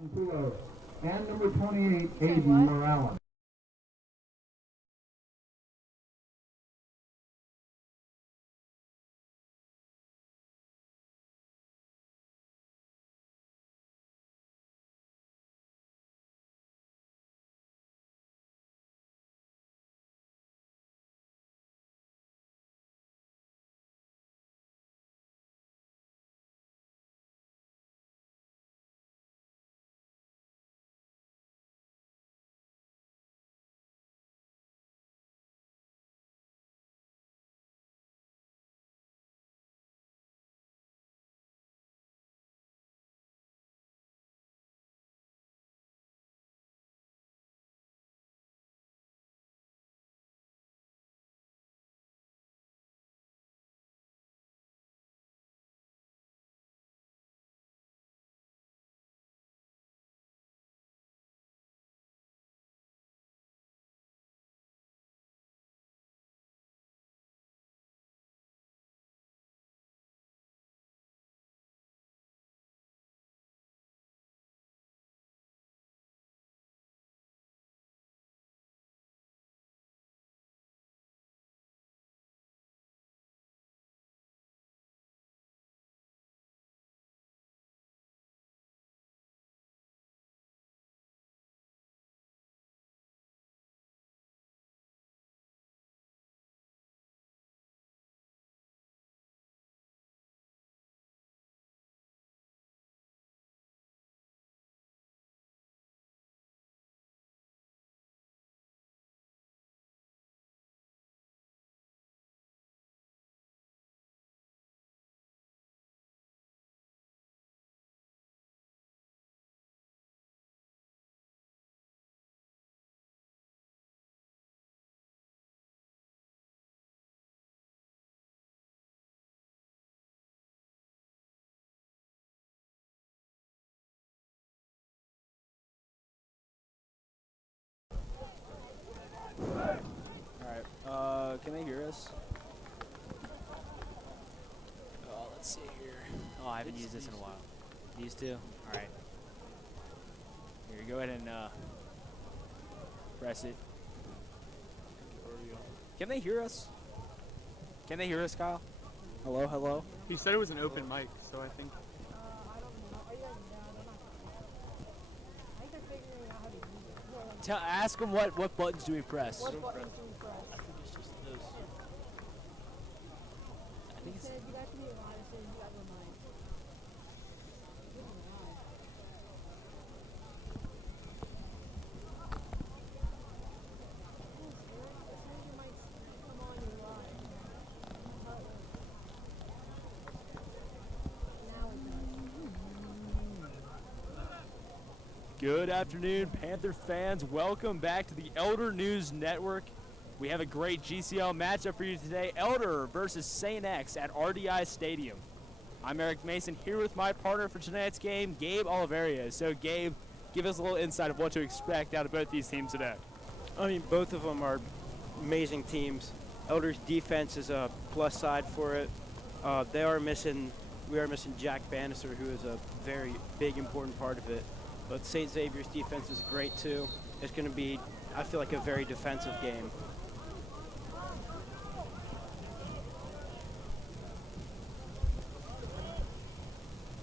And number 28, Aiden Morales. Can they hear us? Let's see here. Oh, I haven't used this in a while. These two? All right. Here, go ahead and press it. Can they hear us? Can they hear us, Kyle? Hello, hello? He said it was an open mic, so I think. I don't know. Yeah, no, they're not. I think they're figuring out how to use it. Ask them what buttons do we press? What buttons do we press? I think it's just those. I think it's. Said you got to be alive, so you got to mind. Good afternoon, Panther fans. Welcome back to the Elder News Network. We have a great GCL matchup for you today. Elder versus St. X at RDI Stadium. I'm Eric Mason here with my partner for tonight's game, Gabe Oliveria. So, Gabe, give us a little insight of what to expect out of both these teams today. I mean, both of them are amazing teams. Elder's defense is a plus side for it. We are missing Jack Bannister, who is a very big, important part of it. But St. Xavier's defense is great, too. It's going to be, I feel like, a very defensive game.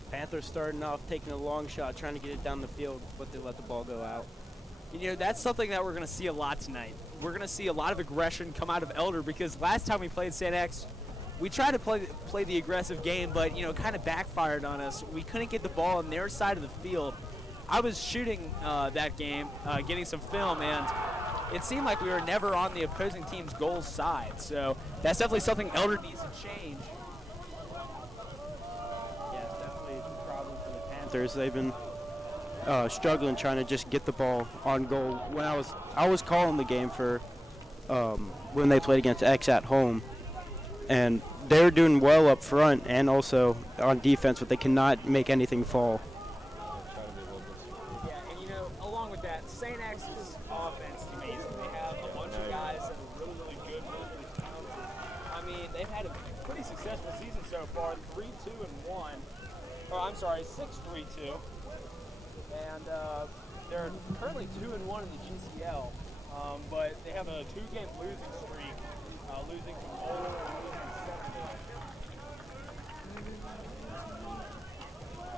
Panthers starting off taking a long shot, trying to get it down the field, but they let the ball go out. You know, that's something that we're going to see a lot tonight. We're going to see a lot of aggression come out of Elder because last time we played St. X, we tried to play the aggressive game, but, you know, kind of backfired on us. We couldn't get the ball on their side of the field. I was shooting that game, getting some film, and it seemed like we were never on the opposing team's goal side. So that's definitely something Elder needs to change. Yeah, it's definitely a problem for the Panthers. They've been struggling trying to just get the ball on goal. When I was calling the game for when they played against X at home, and they're doing well up front and also on defense, but they cannot make anything fall. Yeah, and you know, along with that, St. X's offense is amazing. They have a bunch of guys that are really, really good, really, really talented. I mean, they've had a pretty successful season so far, 3-2-1. Or I'm sorry, 6-3-2. and they're currently 2-1 in the GCL, but they have a 2-game losing streak, losing from Boulder and losing to Centerville.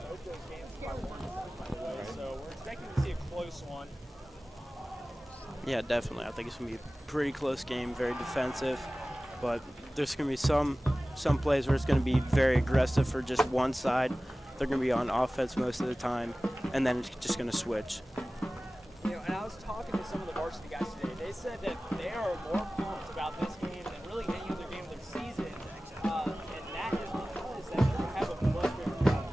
Both those games by 1 point, by the way, so we're expecting to see a close one. Yeah, definitely. I think it's going to be a pretty close game, very defensive, but there's going to be some plays where it's going to be very aggressive for just one side. They're going to be on offense most of the time, and then it's just going to switch. You know, and I was talking to some of the varsity guys today. They said that they are more pumped about this game than really any other game of their season, and that is because they're going to have a much bigger crowd.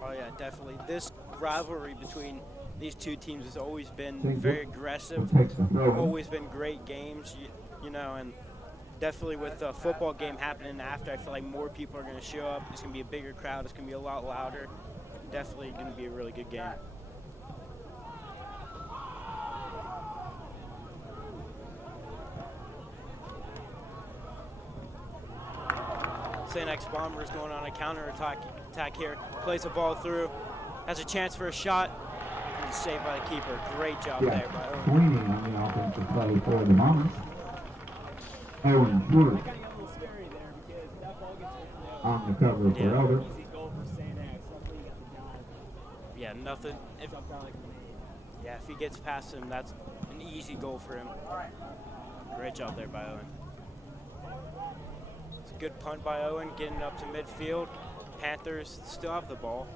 Oh yeah, definitely. This rivalry between these two teams has always been very aggressive, always been great games, you know, and definitely with the football game happening after, I feel like more people are going to show up. It's going to be a bigger crowd. It's going to be a lot louder. Definitely going to be a really good game. St. X Bombers going on a counter-attack here. Plays the ball through. Has a chance for a shot. And it's saved by the keeper. Great job there by Owen. Sweeney on the offensive play for the Bombers. Owen Stewart on the cover for Elder. Yeah, nothing. If he gets past him, that's an easy goal for him. Great job there by Owen. It's a good punt by Owen, getting up to midfield. Panthers still have the ball.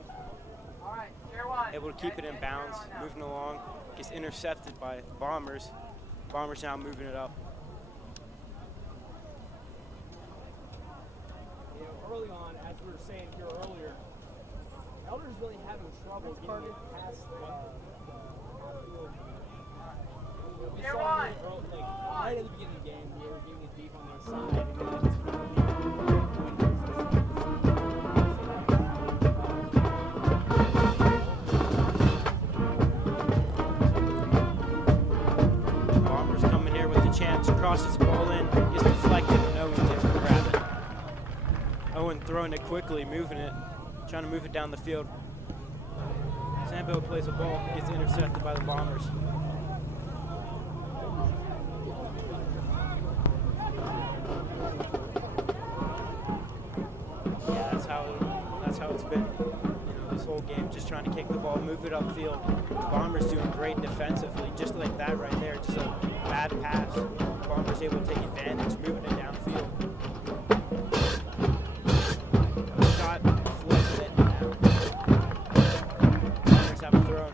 Able to keep it in bounds, moving along. Gets intercepted by Bombers. Bombers now moving it up. You know, early on, as we were saying here earlier, Elder's really having trouble getting it past we saw it early, right at the beginning of the game, we were getting it deep on their side, and then just Bombers coming here with a chance, crosses the ball in, gets deflected, and Owen's able to grab it. Owen throwing it quickly, moving it, trying to move it down the field. Sambo plays the ball, gets intercepted by the Bombers. Yeah, that's how it's been, you know, this whole game. Just trying to kick the ball, move it upfield. Bombers doing great defensively, just like that right there. Just a bad pass. Bombers able to take advantage, moving it downfield. Shot, deflected it. Bombers have a throw.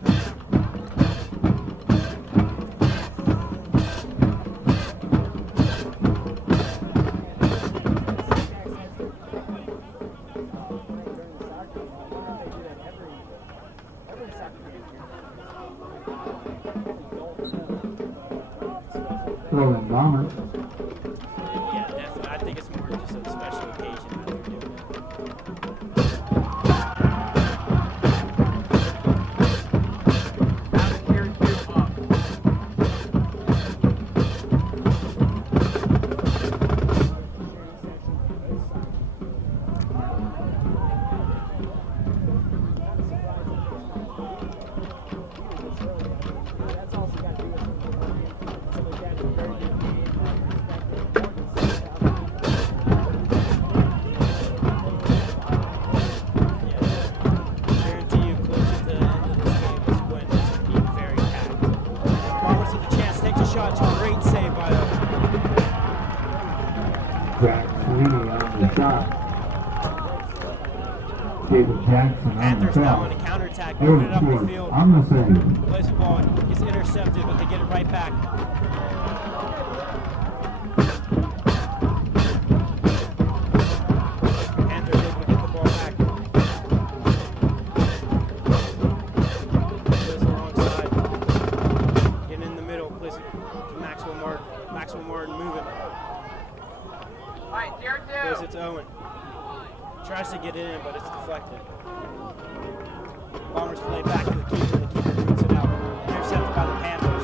Throwing Bombers. Yeah, definitely. I think it's more just a special occasion that they're doing David Jackson on the Panthers now foul. on a counterattack, moving it up the field. On the save. Plays the ball, gets intercepted, but they get it right back. Panthers able to get the ball back. Plays alongside. Tries to get it in, but it's deflected. Bombers play back to the keeper. The keeper boots it out. Intercepted by the Panthers.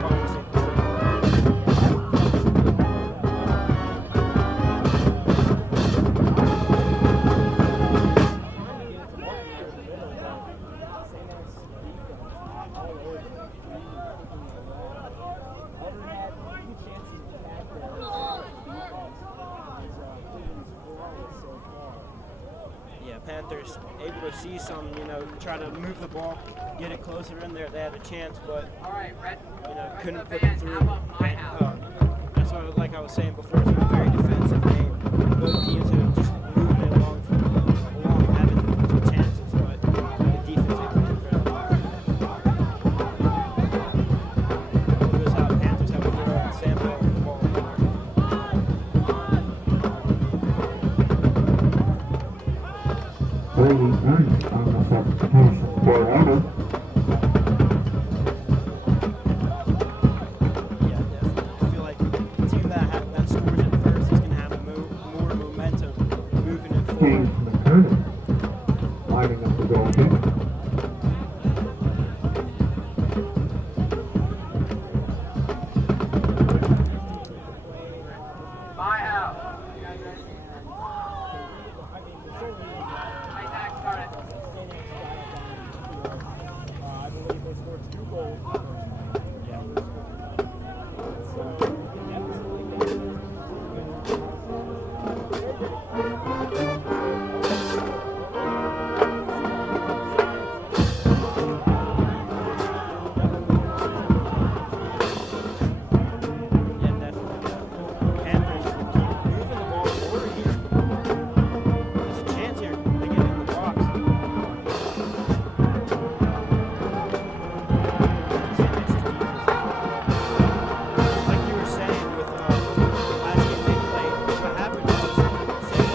Bombers take the Panthers able to see some, try to move the ball, get it closer in there. They had a chance, but couldn't put it through. That's why, like I was saying before, it's been a very defensive game. Both teams have just moving it along, having some chances, but the defense able to prevent it. Notice how the Panthers have a throw and Samuel on the ball. Brady Ernst on the substitution for Elder. Yeah, definitely. I feel like the team that scores at first is going to have more momentum moving it forward. James McCurdy lining up the goal kick.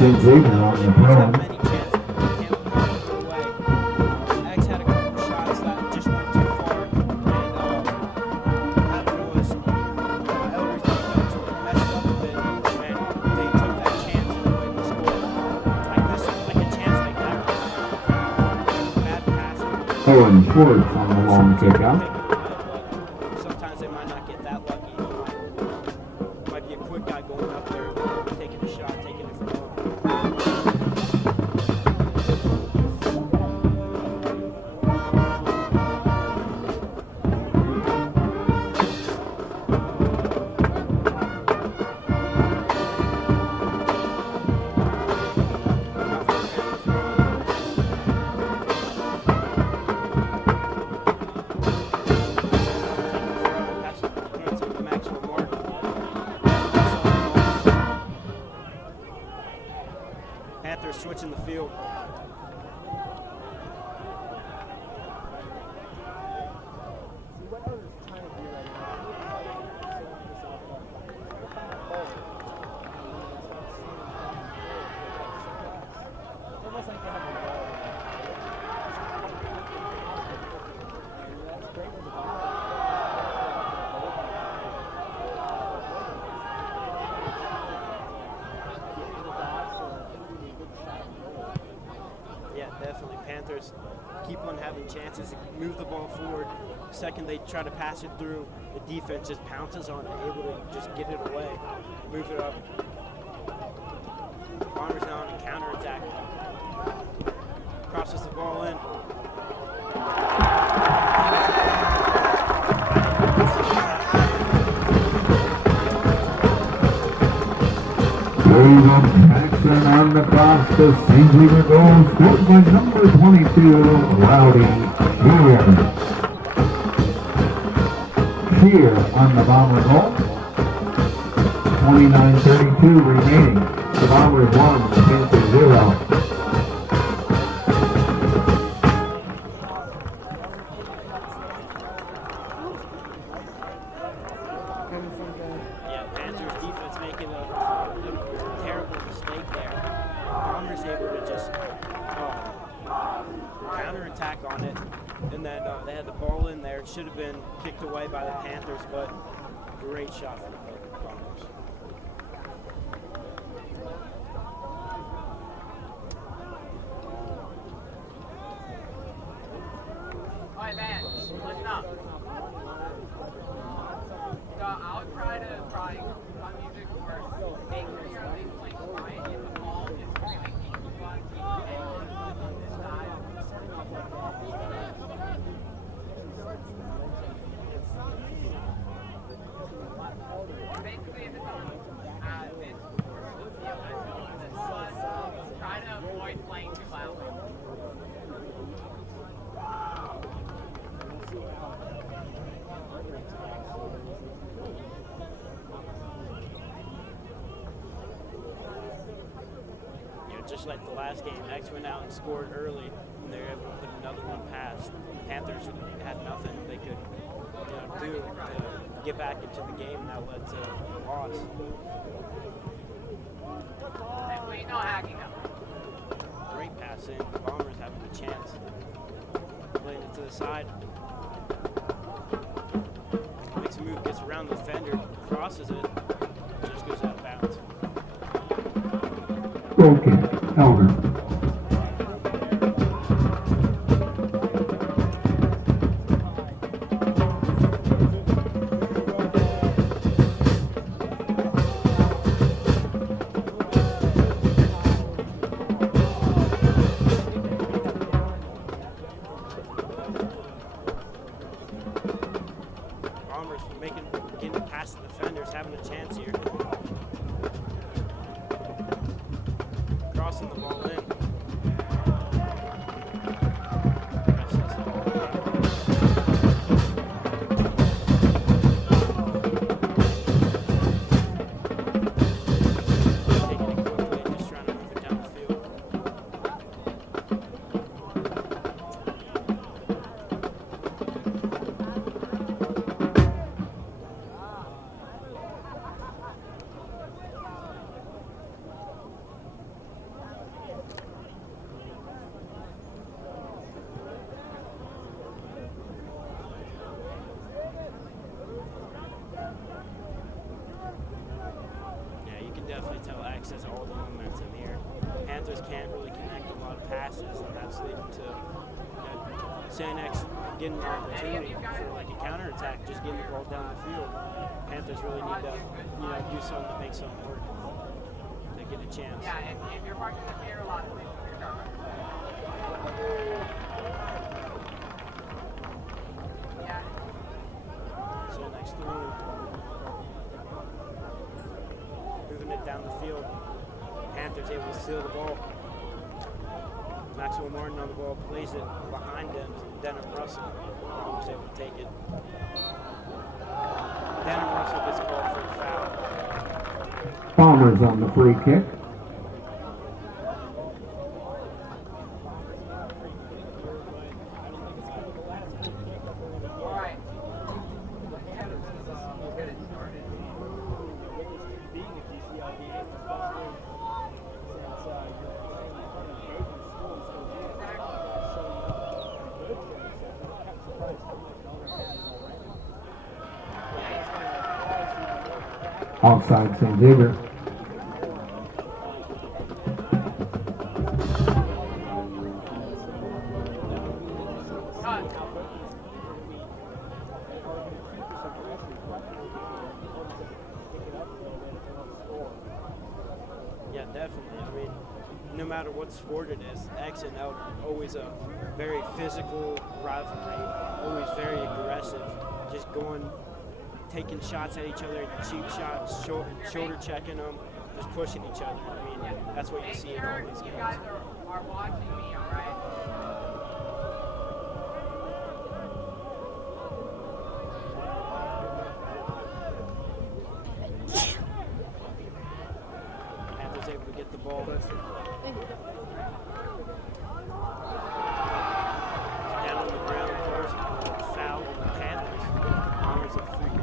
Xavier on the throw. X had a couple shots that just went too far, and happened was Elder's defense messed up a bit, and they took that chance and went and scored. Like a chance like that. Bad pass. Owen Schwartz on the long kick out. Sometimes they might not get that lucky. Might be a quick guy going up there, taking a shot, taking it from home. Panthers switching the field. Definitely, Panthers keep on having chances to move the ball forward. Second they try to pass it through, the defense just pounces on it, able to just get it away, move it up. Bombers now on a counterattack. Crosses the ball in. Jackson on the cross to St. Xavier goal, scored by number 22, Rowdy Shear on the Bomber goal. 29:32 remaining. The Bombers 1, the Panthers 0. Yeah, Panthers defense making a terrible mistake there. Bombers able to just counterattack on it, and then they had the ball in there. It should have been kicked away by the Panthers, but great shot from the Bombers. Just like the last game, X went out and scored early, and they were able to put another one past. The Panthers had nothing they could do to get back into the game, and that led to a loss. Great pass in. The Bombers having a chance. Playing it to the side. Makes a move, gets around the defender, crosses it, just goes out of bounds. Goal kick, Elder. Bombers getting past the defenders, having a chance here. Crossing the ball in. Taking it quickly, just trying to move it down the field. Definitely tell X has all the momentum here. Panthers can't really connect a lot of passes, and that's leading to San X getting an opportunity for like a counterattack, just getting the ball down the field. Panthers really need to, do something to make something work to get a chance. Yeah, if you're parking up here, a lot of people your car. Yeah. So next through. Moving it down the field. Panthers able to steal the ball. Maxwell Martin on the ball, plays it behind them. Denham Russell was able to take it. Denham Russell gets called for a foul. Bombers on the free kick. All right. Offside, St. Xavier. Yeah, definitely. I mean, no matter what sport it is, X and L always a very physical rivalry, always very aggressive, just going, taking shots at each other, cheap shots, shoulder checking them, just pushing each other. I mean, that's what you see in all these You games. guys are watching me, all right? Panthers able to get the ball. Down on the ground, of course, foul on the Panthers. Bombers at free kick.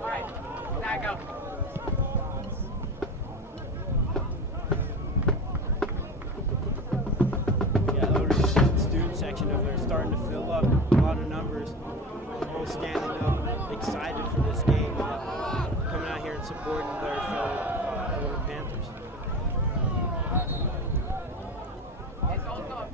All right, now go. Yeah, Elder's student section over there starting to fill up, a lot of numbers, all standing up, excited for this game, coming out here and supporting their fellow Panthers. It's also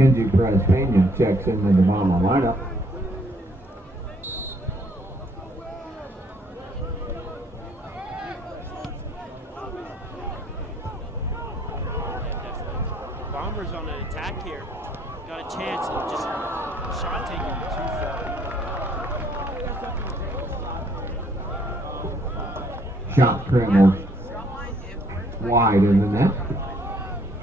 Kenji Perez-Pena checks into the Bomber lineup. Bombers on an attack here. Got a chance and just shot taken too far. Shot traveled wide in the net.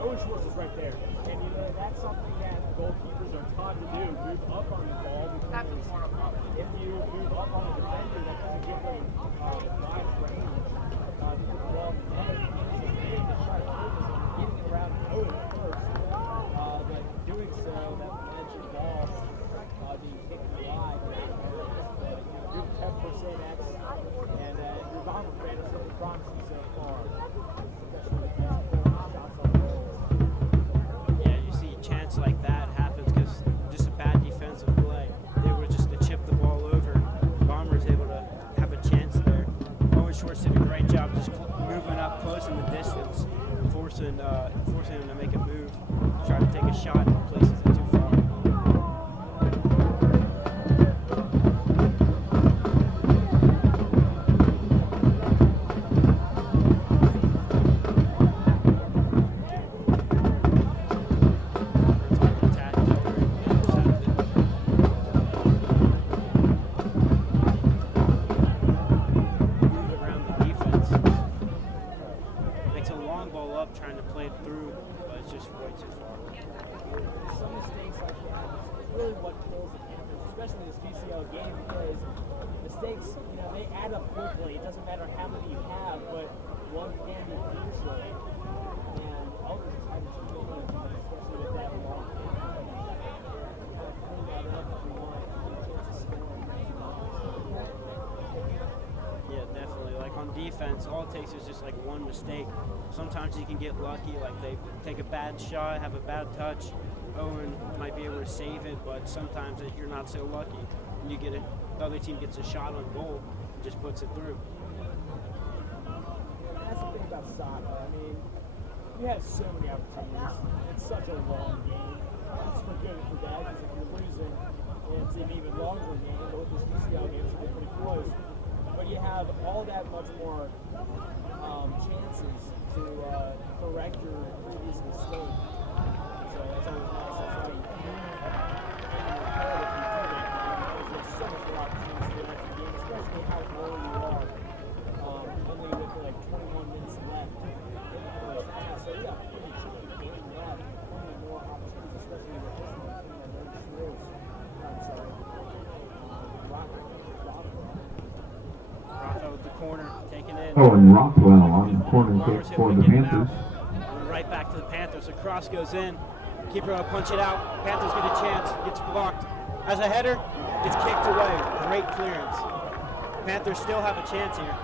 Owen Schwartz is right there. And you know, that's something that goalkeepers are taught to do. Move up on the ball. That's just more of a If you move up on the defender, that doesn't give them wide range to put the ball in the net. So getting the shot focus on getting it around Owen first. But doing so, that led your ball being kicked wide. Good attempt for St. X. And your Bomber fan is looking promising so far. Especially with these shots on goal. Yeah, you see a chance like that happens because just a bad defensive play. They were just to chip the ball over. Bombers able to have a chance there. Owen Schwartz did a great job just moving up close in the distance, forcing him to make a move, try to take a shot and places it too far. Trying to play it through, but it's just way too far. Some mistakes like that is really what kills the Panthers, especially in this GCL game, because mistakes, you know, they add up quickly. It doesn't matter how many you have, but one can be crucial. And Elder just had too many, especially with that long kick. Clean that up if we want a chance to score. Yeah, definitely. Like on defense, all it takes is just like one mistake. Sometimes you can get lucky, like they take a bad shot, have a bad touch. Owen might be able to save it, but sometimes you're not so lucky. And you get it, the other team gets a shot on goal and just puts it through. That's the thing about soccer. I mean, you have so many opportunities. It's such a long game. It's forgiving for that because if you're losing, it's an even longer game. But with this GCL game, it's going to be pretty close. But you have all that much more chances to correct your previous mistake. So that's always nice. That's why you can record if you do that game because there's so much more opportunities to the next game, especially how low you are. Only with like 21 minutes left in the first half. So you got pretty tricky game left. Plenty more opportunities, especially with this one team that knows Schwartz. I'm sorry. Rafa with the corner, taken in. Owen Rockwell on the corner kick Bombers for able the to get it Panthers. out. Right back to the Panthers. The cross goes in. Keeper will punch it out. Panthers get a chance. Gets blocked. As a header, gets kicked away. Great clearance. Panthers still have a chance here.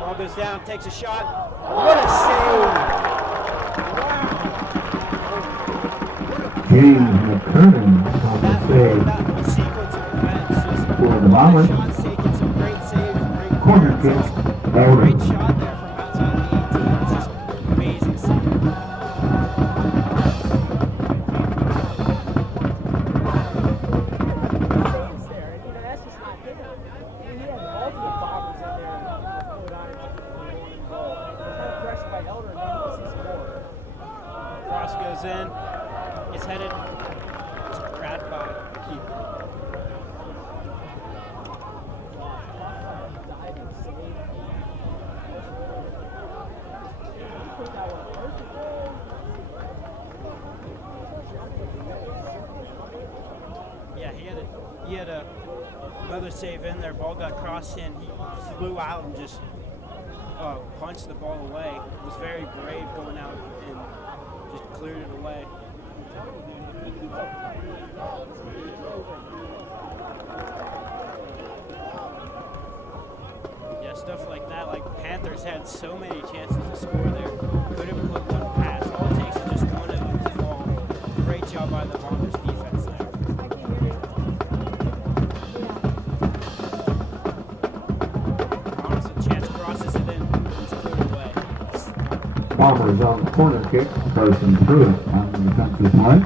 Ball goes down, takes a shot. What a save! James McKernan on the save That sequence of events just for the Bombers. shots taken, some great saves, great Corner clearances. kick, Great Elder. shot there from outside the 18. It's just amazing save. Saves there. And, you know, that's just not good enough. I mean, he had multiple bombers in there and put on it for one goal. They're kind of pressured by Elder and then he sees more. Cross goes in, gets headed, it's grabbed by the keeper. Diving save. He put that one perfect. Yeah, he had another save in there. Ball got crossed in. He flew out and just punched the ball away. Was very brave going out and just cleared it away. Yeah, stuff like that. Like Panthers had so many chances to score there. Could have put one pass. All it takes is just one of them to fall. Great job by the Bombers defense there. Bombers a chance, crosses it in, it's cleared away. Bombers on the corner kick. Carson Pruitt on the defensive play.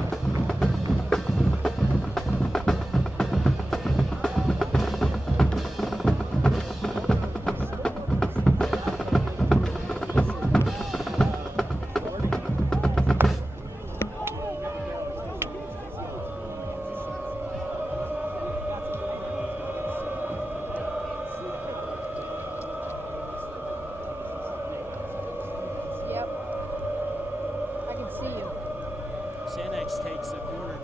Sanex takes the corner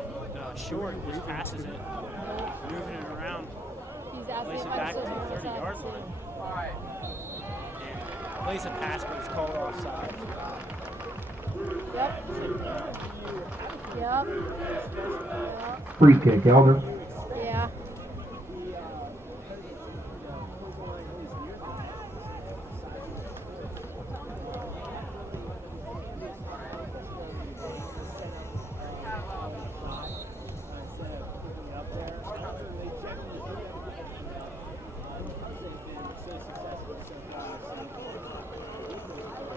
short, just passes it, moving it around, He's asking plays it how back to to the say 30-yard offside, line, All right. and plays a pass, but it's called offside. Yep. Yep. Yep. Free kick, Elder. Yeah.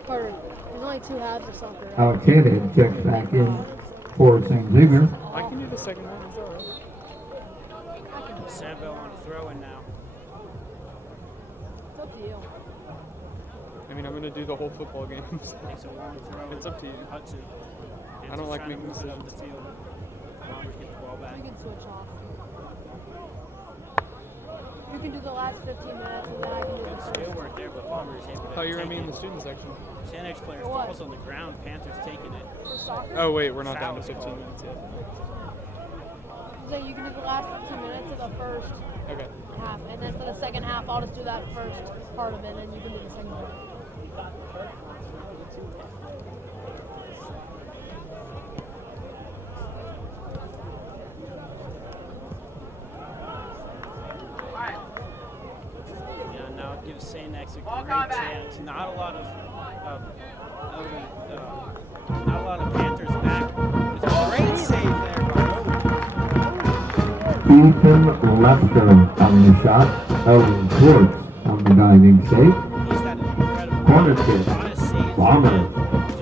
Carter, there's only 2 halves of soccer. Right? Alex Hanhead checks back in for St. Xavier. I can do the second one. It's all right. Sanville on a throw-in now. It's up to you. I mean, I'm gonna do the whole football game. Takes a long throw. It's up to you. Hudson. I don't like trying to making move it up the decisions. field. Bombers get the ball back. You can switch off. You can do the last 15 minutes and then I can do the Good first. skill work there, but Bombers able to Oh, you're take gonna be in it. the student section. Sanex player For what? falls on the ground. Panthers taking it. For soccer? Oh wait, we're not Foul down to is 15 called. minutes yet. So you can do the last 15 minutes of the first Okay. half, and then for the second half, I'll just do that first part of it, and you can do the second part. Yeah, now it gives Sanex a Ball great combat. chance. Not a lot of not a lot of Panthers back. It's a great save there by Owen. Ethan Lester on the shot. Elden Schwartz on the diving save. He's had an incredible Corner game. kick. A lot of saves. Bomber.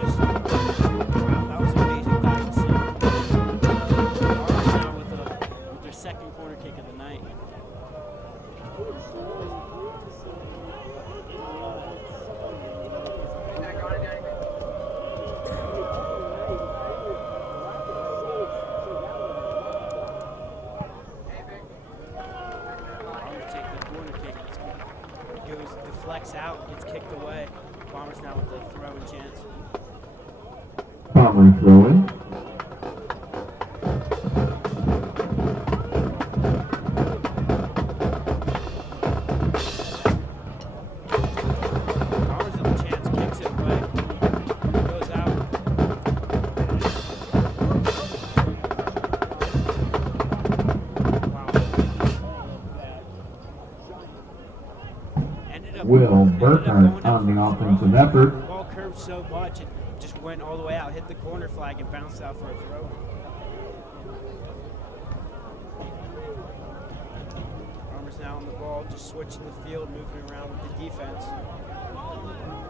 Just, that was an amazing diving save. Bombers now with their second corner kick of the night. Is that going to do? Anything? Bombers take the corner kick. It goes, deflects out, gets kicked away. Bombers now with the throwing chance. Bomber throw in. Bombers have a chance, kicks it away. Goes out. Wow. Ended up Will going Burkhardt out on the for a offensive throw. effort. The ball curved so much it just went all the way out, hit the corner flag, and bounced out for a throw. Bombers now on the ball, just switching the field, moving around with the defense,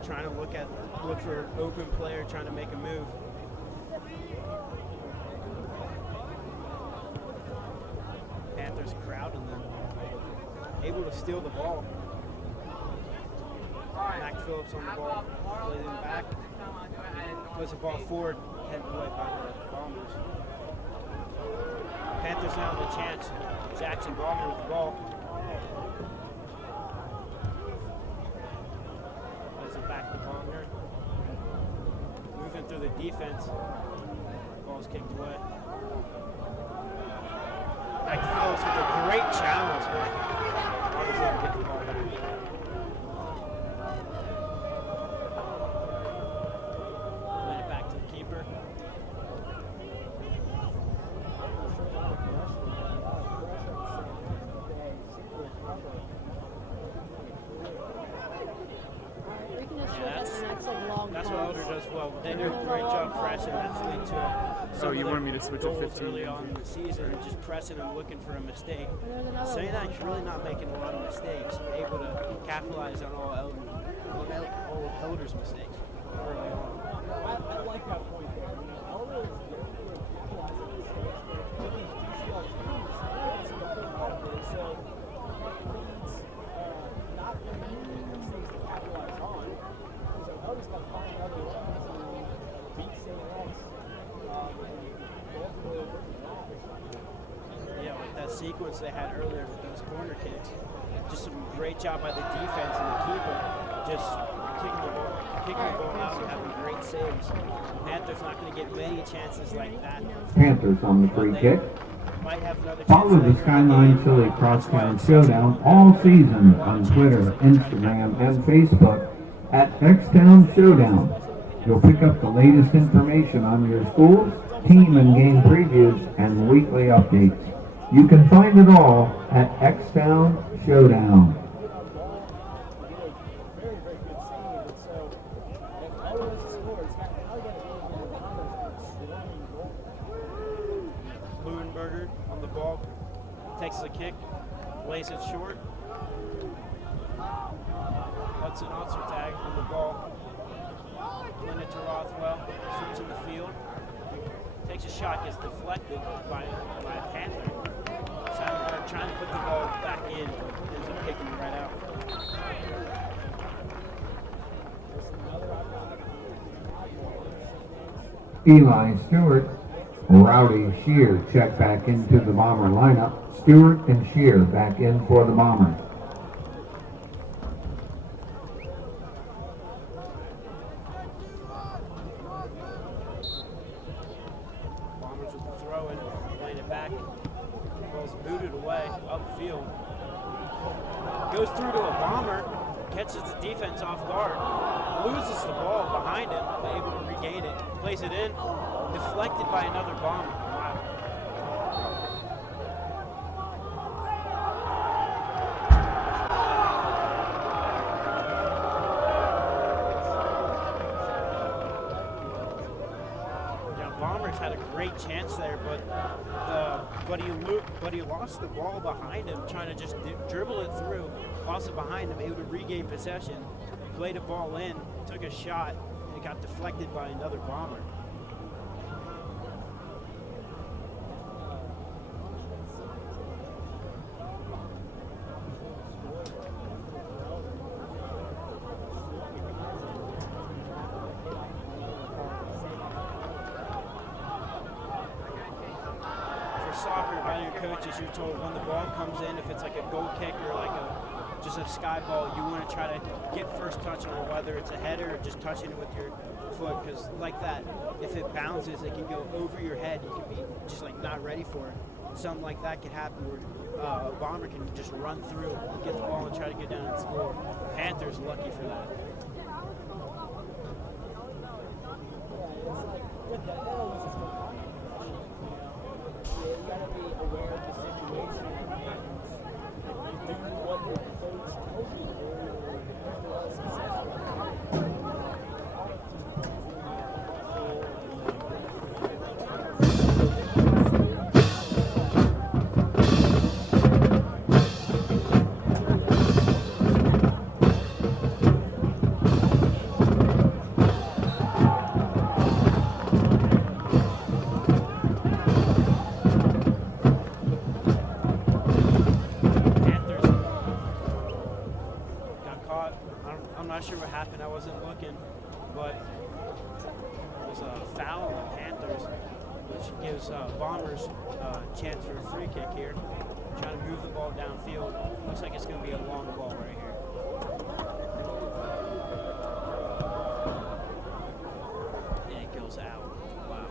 trying to look for an open player, trying to make a move. Panthers crowding them, able to steal the ball. Mac Phillips on the ball, plays it back, puts the ball forward, headed away by the Bombers. Panthers now with a chance. Jackson Bomber with the ball. Plays it back to Bomber. Moving through the defense. Ball's kicked away. Mac Phillips with a great challenge, but Bombers able to get the ball back. Playing it back to the keeper. We can just Yeah, switch to the next like long That's what pause. Elder does well. They do a great job pressing. That's lead to some you of wanted their me to switch at goals 15 early minutes. on in the season and just pressing and looking for a mistake. And there's another St. long Axe really pause. not making a lot of mistakes, able to capitalize on all of Elder's mistakes early on. I like that point there. You know, Elder is very capitalizing on mistakes, but these DCL teams, that's the whole part of it. So that means not making mistakes to capitalize on. So Elder's got to find other ways to beat St. X and ultimately win the match. Yeah, like that sequence they had earlier with those corner kicks. Just some great job by the defense and the keeper, just kicking the ball. kicking the ball out and having great saves. Panthers not going to get many chances like that. Panthers on the free kick. Might have another chance Follow the later in Skyline game. Chili Crosstown Showdown all season on Twitter, Instagram, and Facebook at Xtown Showdown. You'll pick up the latest information on your schools, team and game previews, and weekly updates. You can find it all at Xtown Showdown. Very, very good save. And so, if Elder wants to score, it's got how got to be able to scoring goal. Leuenberger on the ball, takes the kick, lays it short. Hudson Otzertag on the ball. Playing it to Rothwell, switching the field. Takes a shot, gets deflected by a Panther. Sandberg trying to put the ball back in, ends up kicking it right out. Eli Stewart, Rowdy Shear check back into the Bomber lineup. Stewart and Shear back in for the Bombers. Bombers with the throw in, playing it back. Ball's booted away, upfield. Goes through to a Bomber, catches the defense off guard, loses the ball behind him, but able to regain it. Plays it in, deflected by another Bomber. Wow. Bombers had a great chance there, but he lost the ball behind him, trying to just dribble it through, lost it behind him, able to regain possession, played a ball in, took a shot, and it got deflected by another Bomber. Soccer, by your coaches, you're told when the ball comes in, if it's like a goal kick or like just a sky ball, you want to try to get first touch on it, whether it's a header or just touching it with your foot, because like that, if it bounces, it can go over your head. You can be just like not ready for it. Something like that could happen where a Bomber can just run through, get the ball, and try to get down and score. Panthers lucky for that. With that always is no problem. You gotta be aware of the situation and you do what the coach tells you to do, or you're successful. I'm not sure what happened. I wasn't looking, but it was a foul on the Panthers, which gives Bombers a chance for a free kick here. Trying to move the ball downfield. Looks like it's going to be a long ball right here. And it goes out. Wow.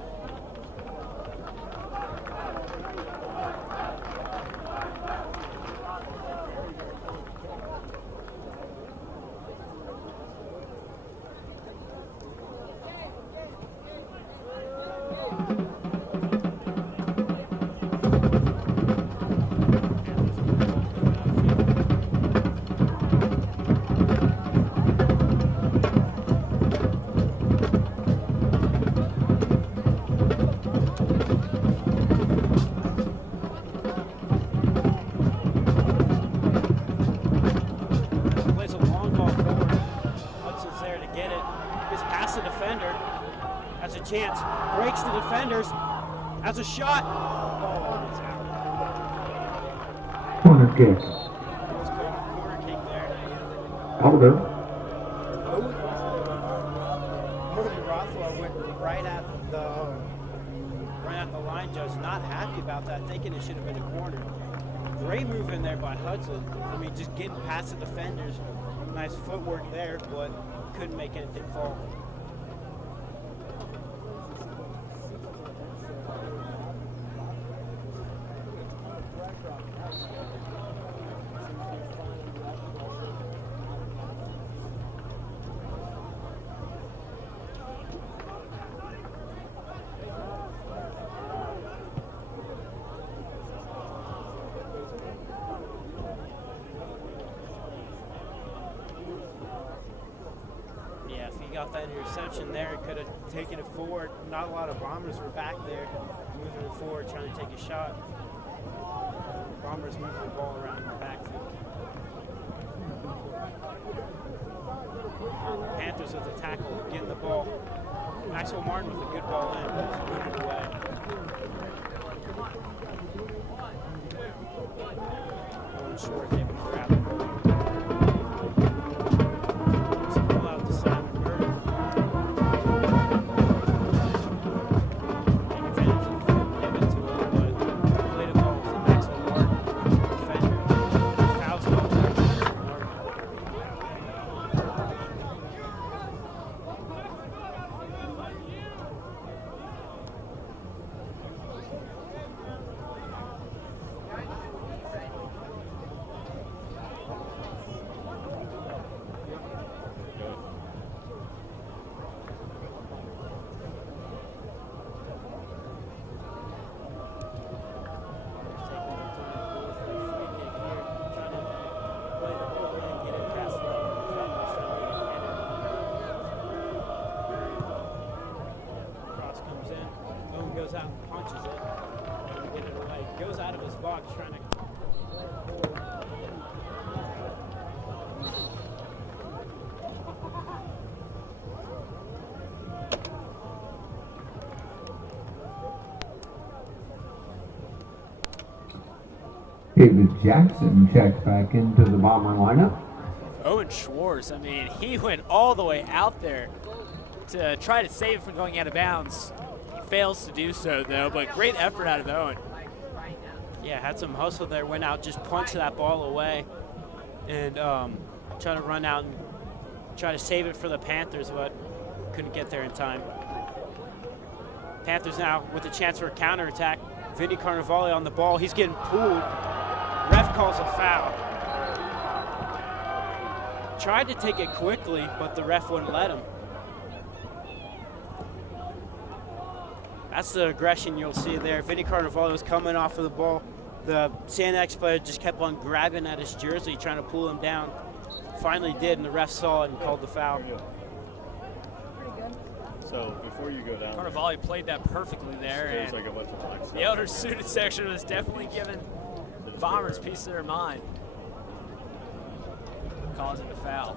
Chance, breaks the defenders, has a shot. Oh, it's out. Corner kick. Corner kick there. Elder. Odie Rothwell went right at the line judge, not happy about that, thinking it should have been a corner. Great move in there by Hudson. I mean, just getting past the defenders. Nice footwork there, but couldn't make anything fall. Yeah, if he got that interception there, it could have taken it forward. Not a lot of Bombers were back there, moving it forward, trying to take a shot. Bombers moving the ball around in the backfield. Panthers with the tackle, getting the ball. Maxwell Martin with a good ball in, moving it away. Going short, able to grab the ball. Pull out to Simon Bird. Take advantage of the field, give it to him, but played a ball to Maxwell Martin, defender. Fouls called there. Martin. Cross comes in, Boone goes out and punches it, and get it away. Goes out of his box trying to. David Jackson checks back into the Bomber lineup. Owen Schwartz, I mean, he went all the way out there to try to save it from going out of bounds. He fails to do so, though, but great effort out of Owen. Yeah, had some hustle there, went out, just punched that ball away, and tried to run out and try to save it for the Panthers, but couldn't get there in time. Panthers now with a chance for a counterattack. Vinny Carnevale on the ball. He's getting pulled. Ref calls a foul. Tried to take it quickly, but the ref wouldn't let him. That's the aggression you'll see there. Vinny Carnevale was coming off of the ball. The Santa X player just kept on grabbing at his jersey, trying to pull him down. Finally did, and the ref saw it and called the foul. So before you go down, Carnevale played that perfectly there, there's and like a bunch of flags. the elder student section was definitely giving Bombers piece of their mind, causing a foul.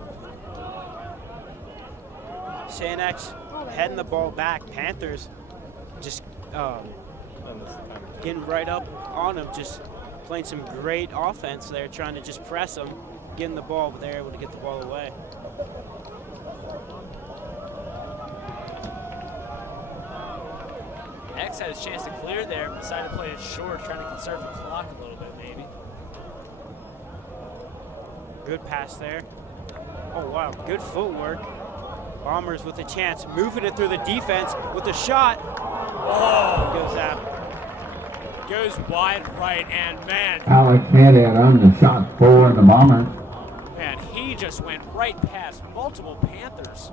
Santa X heading the ball back. Panthers just getting right up on him, just playing some great offense there, trying to just press him, getting the ball, but they're able to get the ball away. X had his chance to clear there, but decided to play it short, trying to conserve the clock a little bit, maybe. Good pass there. Oh, wow, good footwork. Bombers with a chance, moving it through the defense with a shot. Oh, Goes out. goes wide right, and man, Alex Haddad on the shot for the Bombers. man, he just went right past multiple Panthers.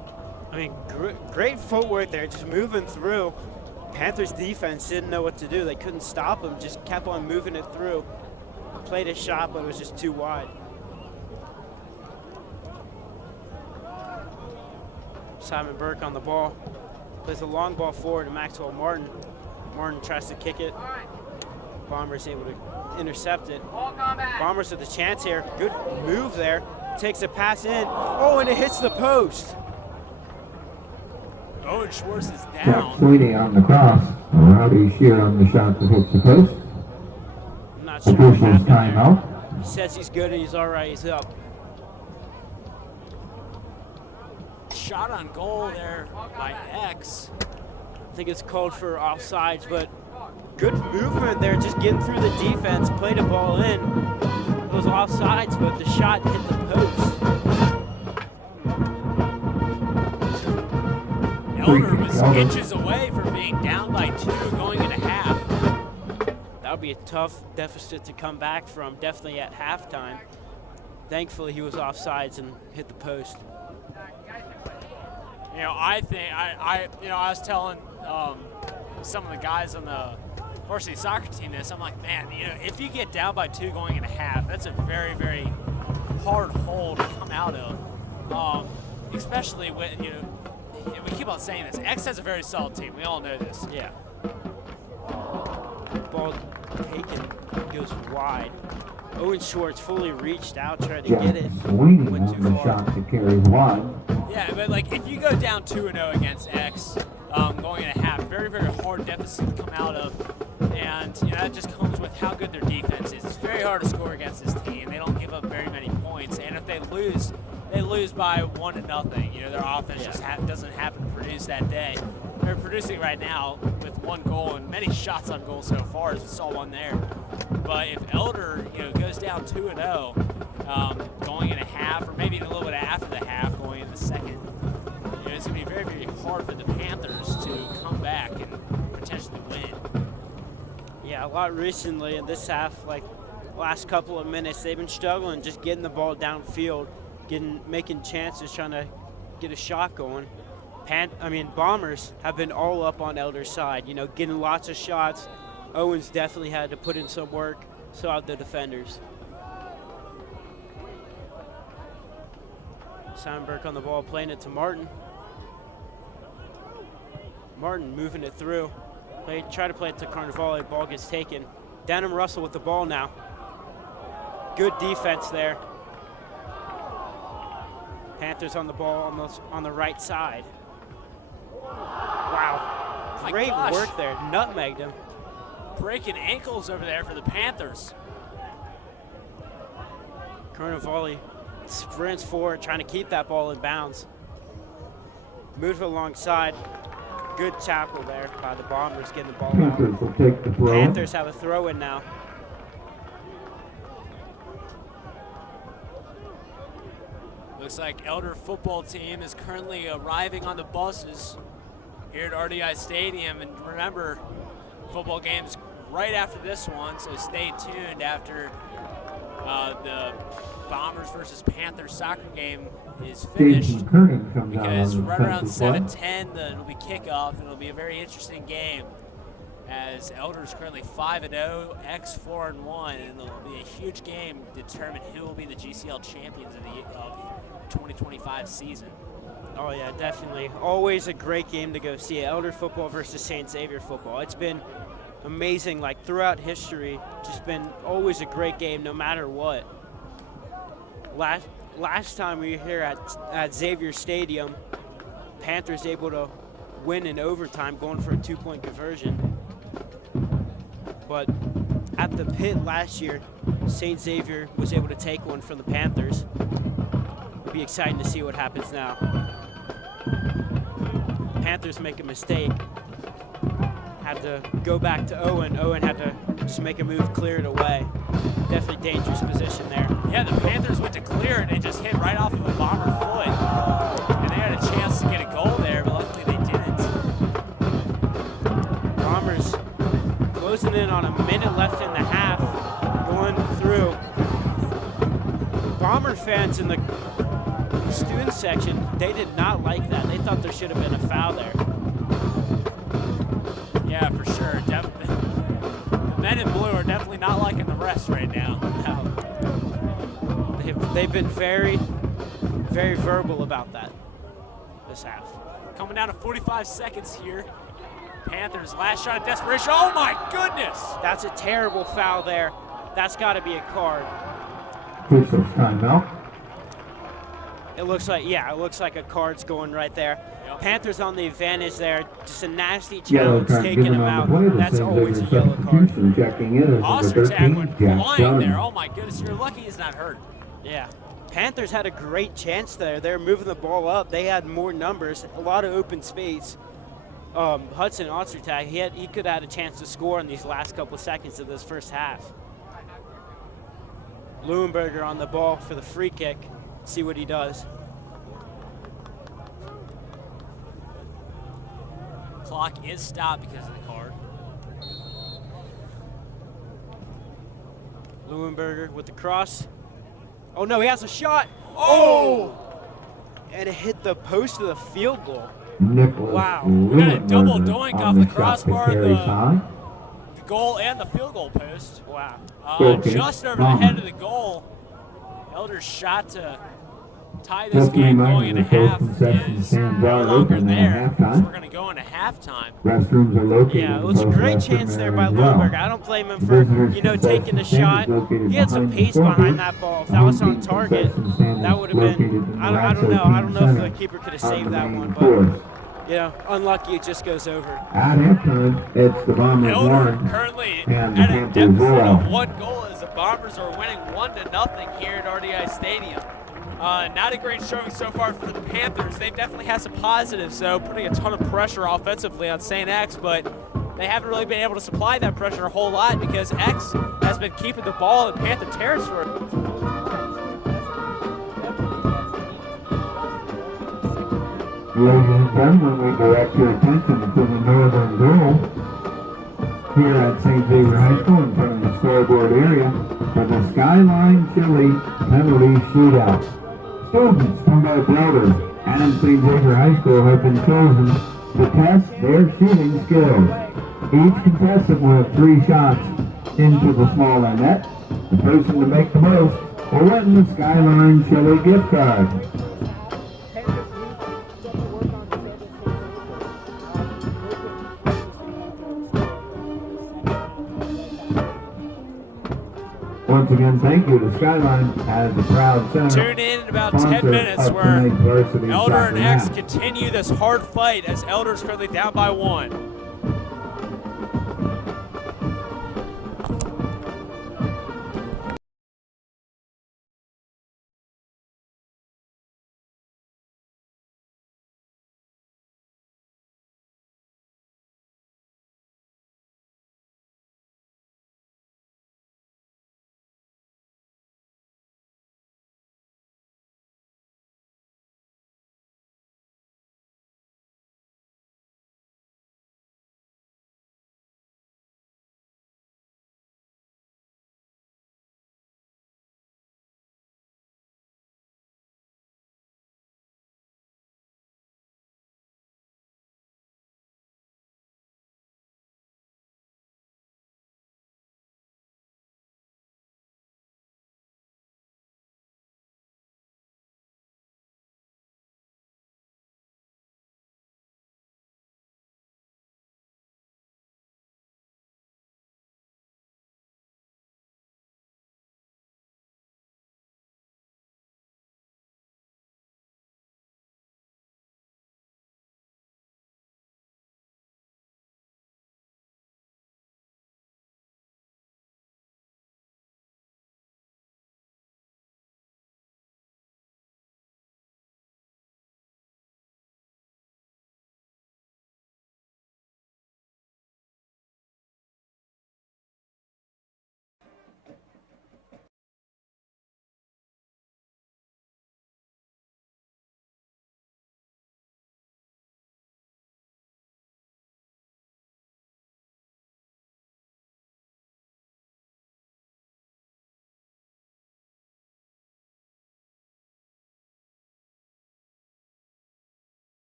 I mean, great footwork there, just moving through. Panthers defense didn't know what to do. They couldn't stop him, just kept on moving it through. Played a shot, but it was just too wide. Simon Burke on the ball. Plays a long ball forward to Maxwell Martin. Martin tries to kick it. Bombers able to intercept it. Bombers with a chance here. Good move there. Takes a pass in. Oh, and it hits the post. Owen Schwartz is Jack down. Sweeney on the cross. Rowdy Shear on the shot that hits the post. I'm not sure what Officials happened there. timeout. He says he's good and he's all right. He's up. Shot on goal there by X. I think it's called for offsides, but good movement there, just getting through the defense, played a ball in. It was offsides, but the shot hit the post. Elder was inches away from being down by 2 going into half. That would be a tough deficit to come back from, definitely at halftime. Thankfully, he was offsides and hit the post. You know, I think I was telling some of the guys on the varsity soccer team this. I'm like, man, you know, if you get down by 2 going into half, that's a very, very hard hole to come out of. Especially when, you know, we keep on saying this. X has a very solid team. We all know this. Yeah. Ball taken, goes wide. Owen Schwartz fully reached out, tried to get it. Sweeney Went on too the far. shot that carries wide. Yeah, but like if you go down 2-0 against X, going into half, very, very hard deficit to come out of. And you know, that just comes with how good their defense is. It's very hard to score against this team. They don't give up very many points. And if they lose by 1-0. You know, their offense just doesn't happen to produce that day. They're producing right now with 1 goal and many shots on goal so far, as we saw one there. But if Elder, you know, goes down 2-0, going into half, or maybe even a little bit after the half, going into the second, you know, it's going to be very, very hard for the Panthers to come back and potentially win. Yeah, a lot recently in this half, like last couple of minutes, they've been struggling just getting the ball downfield, making chances, trying to get a shot going. Bombers have been all up on Elder's side, you know, getting lots of shots. Owens definitely had to put in some work, so have the defenders. Sandberg on the ball, playing it to Martin. Martin moving it through. Try to play it to Carnevale, ball gets taken. Denham Russell with the ball now. Good defense there. Panthers on the ball on the right side. Wow, My great gosh. work there, nutmegged him. Breaking ankles over there for the Panthers. Carnevale sprints forward, trying to keep that ball in bounds. Move alongside. Good tackle there by the Bombers, getting the ball out. Panthers will take the throw. Panthers have a throw in now. Looks like Elder football team is currently arriving on the buses here at RDI Stadium. And remember, football games right after this one, so stay tuned after the Bombers versus Panthers soccer game is finished. Jason Kernan comes out Because on the right around defensive flag. 7:10, it'll be kickoff, and it'll be a very interesting game. As Elder is currently 5-0, X 4-1, and it'll be a huge game to determine who will be the GCL champions of the 2025 season. Oh yeah, definitely. Always a great game to go see. Elder football versus St. Xavier football. It's been amazing, like throughout history, just been always a great game no matter what. Last time we were here at Xavier Stadium, Panthers able to win in overtime, going for a 2-point conversion. But at the pit last year, St. Xavier was able to take one from the Panthers. It'll be exciting to see what happens now. Panthers make a mistake. Had to go back to Owen. Owen had to just make a move, clear it away. Definitely dangerous position there. Yeah, the Panthers went to clear it and it just hit right off of a Bomber foot. And they had a chance to get a goal there, but luckily they didn't. Bombers closing in on a minute left in the half, going through. Bomber fans in the student section, they did not like that. They thought there should have been a foul there. Yeah, for sure. The men in blue are definitely not liking the refs right now. No. They've been very, very verbal about that this half. Coming down to 45 seconds here. Panthers last shot of desperation. Oh my goodness! That's a terrible foul there. That's got to be a card. Officials timeout. It looks like a card's going right there. Yep. Panthers on the advantage there. Just a nasty Yellow challenge, card taking given him on out. the play. The That's St. always a Xavier yellow card. substitution checking in is number Ostertag 13, went Jack flying Dunn. there. Oh my goodness, you're lucky he's not hurt. Yeah. Panthers had a great chance there. They're moving the ball up. They had more numbers, a lot of open space. Hudson Ostertag, he could have had a chance to score in these last couple of seconds of this first half. Leuenberger on the ball for the free kick. See what he does. clock is stopped because of the card. Leuenberger with the cross. Oh no, he has a shot. Oh! And it hit the post of the field goal. Nicholas Wow. We got a double Leuenberger doink on off the shot that crossbar, carries the high. goal and the field goal post. Wow. Goal kick, Just over the Bomber. head of the goal. Elder's shot to tie this Just a game reminder, going into the first half concession is stands no are longer open at there. So halftime. we're going to go into halftime. Restrooms are located Yeah, it in was a both great restroom chance there areas by as well. Leuenberger. I don't blame him The for, visitors' taking the concession stand shot. is located He had some behind the pace behind scoreboard. that ball. If The that was home on team target, concession stand that is would have been. located in the I don't Ratso know. I don't team know if the center keeper could have on saved the that main one, course. but unlucky. It just goes over. At halftime, it's the Bombers Elder 1 currently and the at a Panthers deficit 0. of 1 goal as the Bombers are winning 1-0 here at RDI Stadium. Not a great showing so far for the Panthers. They've definitely had some positives, so putting a ton of pressure offensively on St. X, but they haven't really been able to supply that pressure a whole lot because X has been keeping the ball in Panther territory. Ladies and gentlemen, we direct your attention to the northern goal here at St. Xavier High School in front of the scoreboard area for the Skyline Chili penalty shootout. Students from both Elder and St. Xavier High School have been chosen to test their shooting skills. Each contestant will have 3 shots into the smaller net. The person to make the most will win the Skyline Chili gift card. Once again, thank you to Skyline as a proud center. Tune in about 10 sponsor minutes of where tonight's varsity Elder and soccer X match. continue this hard fight as Elder's currently down by 1.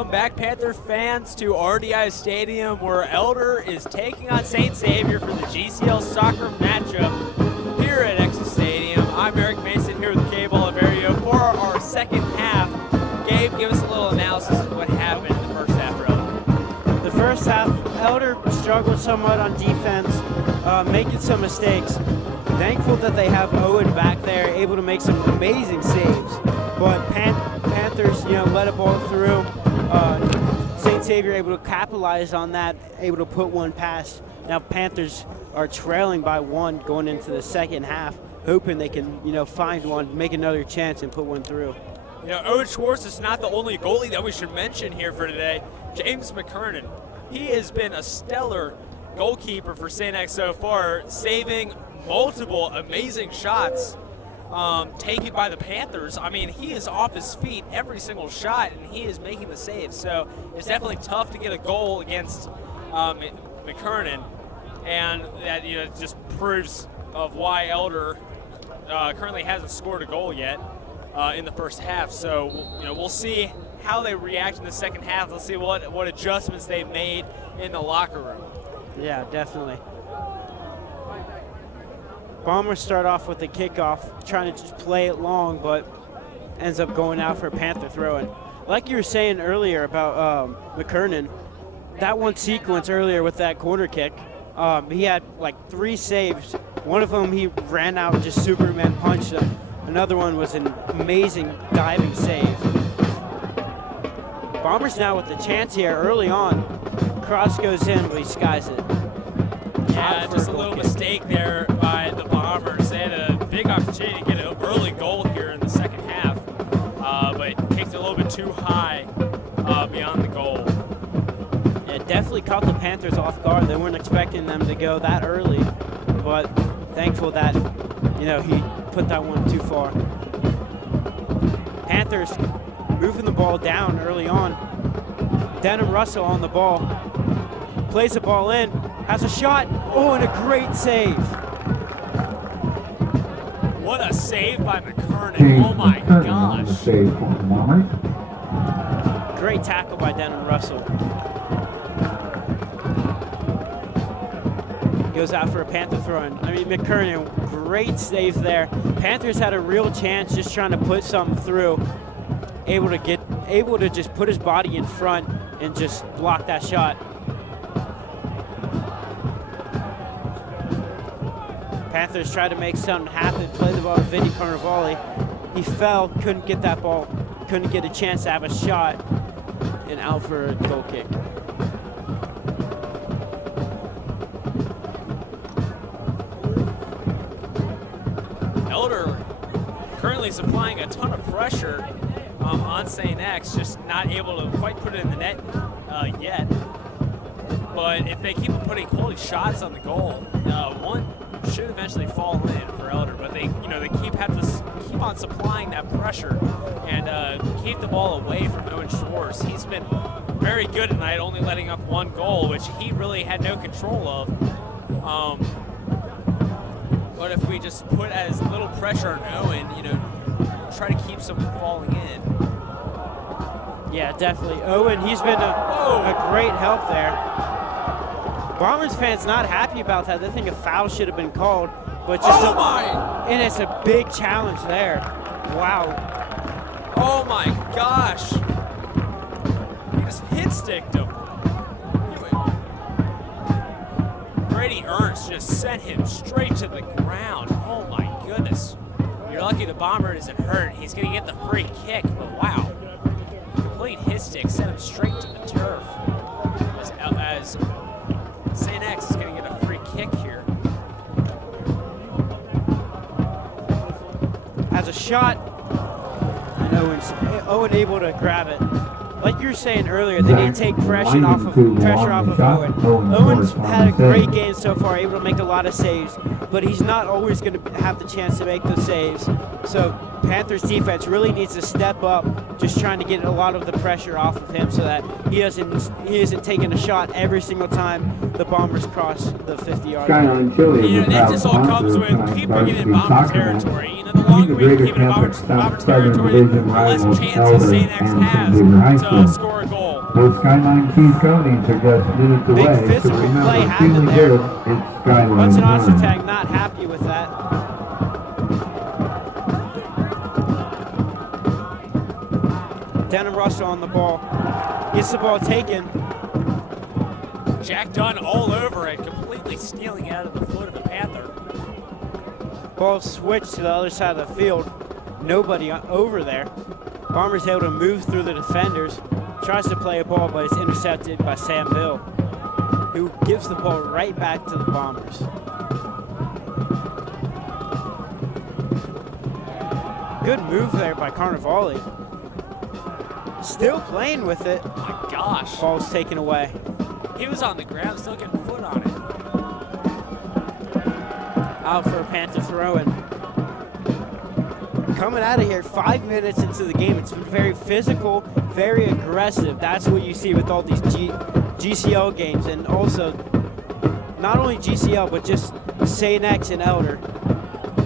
Welcome back, Panther fans, to RDI Stadium, where Elder is taking on St. Xavier for the GCL soccer matchup here at Exit Stadium. I'm Eric Mason here with Gabe Oliverio for our second half. Gabe, give us a little analysis of what happened in the first half for Elder. The first half, Elder struggled somewhat on defense, making some mistakes. Thankful that they have Owen back there, able to make some amazing saves. But Panthers, let a ball through. St. Xavier able to capitalize on that, able to put one past. Now Panthers are trailing by 1 going into the second half, hoping they can, find one, make another chance and put one through. Owen Schwartz is not the only goalie that we should mention here for today. James McKernan, he has been a stellar goalkeeper for St. X so far, saving multiple amazing shots taken by the Panthers. I mean, he is off his feet every single shot, and he is making the saves. So it's definitely tough to get a goal against McKernan, and that just proves of why Elder currently hasn't scored a goal yet in the first half. So we'll see how they react in the second half. Let's see what adjustments they've made in the locker room. Yeah, definitely. Bombers start off with the kickoff, trying to just play it long, but ends up going out for a Panther throw-in. Like you were saying earlier about McKernan, that one sequence earlier with that corner kick, he had like 3 saves. One of them he ran out and just Superman punched him. Another one was an amazing diving save. Bombers now with the chance here early on. Cross goes in, but he skies it. Yeah, just a little mistake there by the Bombers. They had a big opportunity to get an early goal here in the second half, but kicked a little bit too high beyond the goal. Yeah, definitely caught the Panthers off guard. They weren't expecting them to go that early, but thankful that, he put that one too far. Panthers moving the ball down early on. Denham Russell on the ball. Plays the ball in, has a shot. Oh, and a great save. What a save by McKernan. Oh my gosh. Great tackle by Denham Russell. Goes out for a Panther throw-in. I mean, McKernan, great save there. Panthers had a real chance just trying to put something through. Able to just put his body in front and just block that shot. Panthers tried to make something happen, play the ball to Vinny Carnevale. He fell, couldn't get that ball, couldn't get a chance to have a shot, and out for a goal kick. Elder currently supplying a ton of pressure on St. X, just not able to quite put it in the net yet. But if they keep putting quality shots on the goal, one should eventually fall in for Elder. But they keep on supplying that pressure and keep the ball away from Owen Schwartz. He's been very good tonight, only letting up 1 goal, which he really had no control of. But if we just put as little pressure on Owen, try to keep some from falling in. Yeah, definitely. Owen, he's been a great help there. Bombers fans not happy about that. They think a foul should have been called, but just and it's a big challenge there. Wow. Oh my gosh. He just hit sticked him. Brady Ernst just sent him straight to the ground. Oh my goodness. You're lucky the Bomber isn't hurt. He's gonna get the free kick, but wow. Complete hit stick sent him straight to the turf. As St. X is going to get a free kick here. Has a shot, and Owen able to grab it. Like you were saying earlier, they need to take pressure off of Owen. Owen's had a great game so far, able to make a lot of saves, but he's not always going to have the chance to make those saves. So Panthers defense really needs to step up, just trying to get a lot of the pressure off of him so that he isn't taking a shot every single time the Bombers cross the 50-yard line. That just all comes with keeping it in Bomber territory. The longer we can keep it in Bomber territory, the less chances St. X has to score a goal. Those Skyline cheese coneys are just minutes Big away, so physical remember, play happened feeling there. good, it's Skyline Hudson time. Ostertag not happy with that. Denham Russell on the ball. Gets the ball taken. Jack Dunn all over it, completely stealing it out of the foot of the Panther. Ball switched to the other side of the field. Nobody over there. Bombers able to move through the defenders. Tries to play a ball, but it's intercepted by Sam Bill, who gives the ball right back to the Bombers. Good move there by Carnevale. Still playing with it. Oh my gosh. Ball's taken away. He was on the ground, still getting foot on it. Out for a Panther throw-in. Coming out of here 5 minutes into the game. It's been very physical, very aggressive. That's what you see with all these GCL games, and also not only GCL, but just St. X and Elder.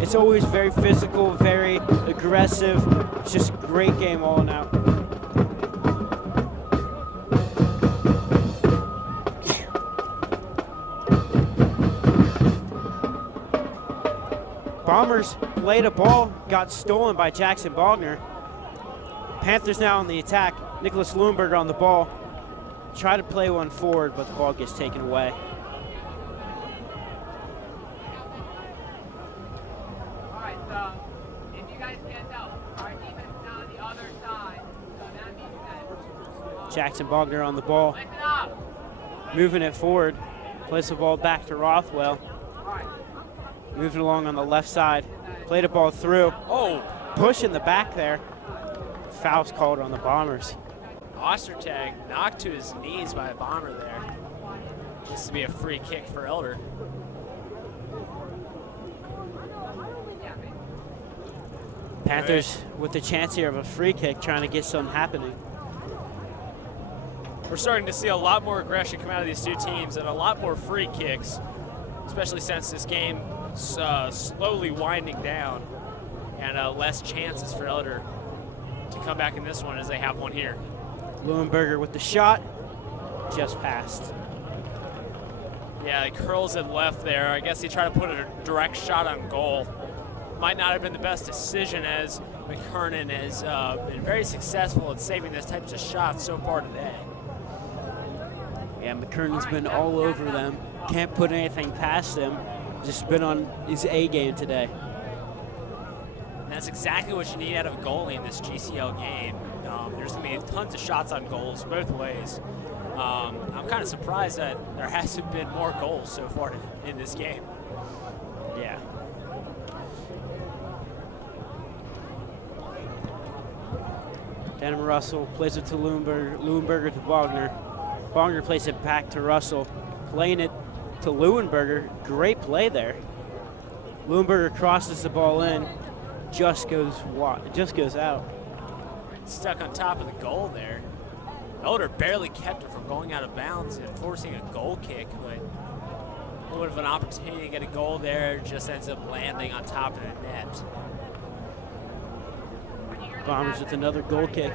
It's always very physical, very aggressive. It's just a great game all in out. Bombers played a ball, got stolen by Jackson Bogner. Panthers now on the attack. Nicholas Leuenberger on the ball. Try to play one forward, but the ball gets taken away. Alright, so if you guys can't tell, our defense is on the other side. So that means that Jackson Bogner on the ball, listen up. moving it forward. Plays the ball back to Rothwell. Alright. Moving along on the left side. Played a ball through. Oh, Push in the back there. Foul's called on the Bombers. Ostertag knocked to his knees by a Bomber there. This to be a free kick for Elder. Panthers with the chance here of a free kick, trying to get something happening. We're starting to see a lot more aggression come out of these two teams and a lot more free kicks, especially since this game slowly winding down, and less chances for Elder to come back in this one as they have one here. Leuenberger with the shot, just passed. Yeah, he curls it left there. I guess he tried to put a direct shot on goal. Might not have been the best decision, as McKernan has been very successful at saving those types of shots so far today. Yeah, McKernan's been all over them. Can't put anything past him. Just been on his A game today. And that's exactly what you need out of a goalie in this GCL game. There's going to be tons of shots on goals both ways. I'm kind of surprised that there hasn't been more goals so far in this game. Yeah. Denham Russell plays it to Leuenberger. Leuenberger to Bogner. Bogner plays it back to Russell. Playing it to Leuenberger. Great play there. Leuenberger crosses the ball in. Just goes out. Stuck on top of the goal there. Elder barely kept it from going out of bounds and forcing a goal kick, but a little bit of an opportunity to get a goal there, just ends up landing on top of the net. Bombers with another goal kick.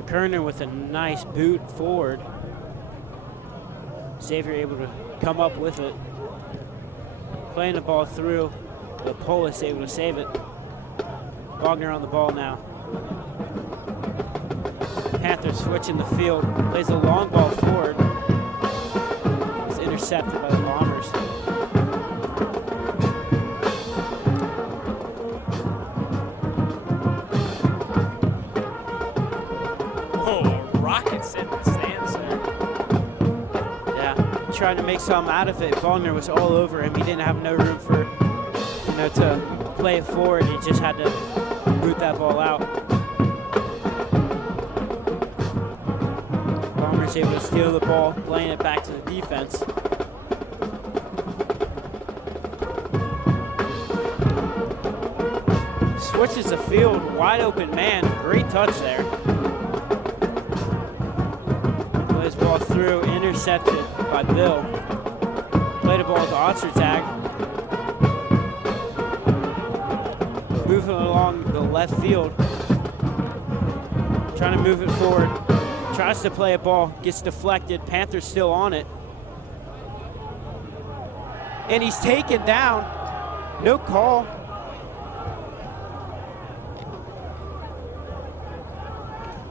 McKernan with a nice boot forward. Xavier able to come up with it. Playing the ball through. The Polis able to save it. Wagner on the ball now. Panthers switching the field. Plays a long ball forward. It's intercepted by the Bombers. Oh, a rocket sent the stands there. Yeah, trying to make something out of it. Wagner was all over him. He didn't have no room for, to play it forward. He just had to boot that ball out. Bombers able to steal the ball, playing it back to the defense. Switches the field, wide open man, great touch there. Plays ball through, intercepted by Bill. Played the ball to Ostertag. moving along the left field, trying to move it forward. Tries to play a ball, gets deflected. Panthers still on it. And he's taken down. No call.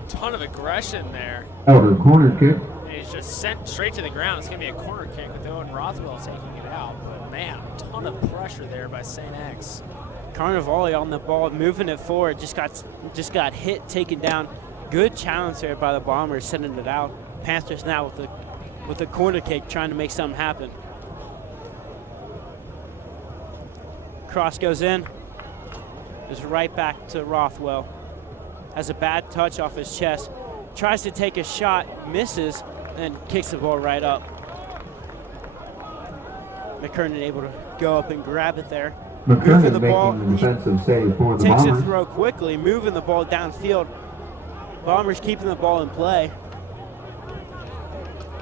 Ton of aggression there. Elder corner kick. And he's just sent straight to the ground. It's going to be a corner kick with Owen Rothwell taking it out. But man, ton of pressure there by St. X. Carnivale on the ball, moving it forward. Just got hit, taken down. Good challenge there by the Bombers, sending it out. Panthers now with a corner kick, trying to make something happen. Cross goes in. Is right back to Rothwell. Has a bad touch off his chest. Tries to take a shot, misses, and kicks the ball right up. McKernan able to go up and grab it there. McKernan making the defensive save for the Takes Bombers. a throw quickly, moving the ball downfield. Bombers keeping the ball in play.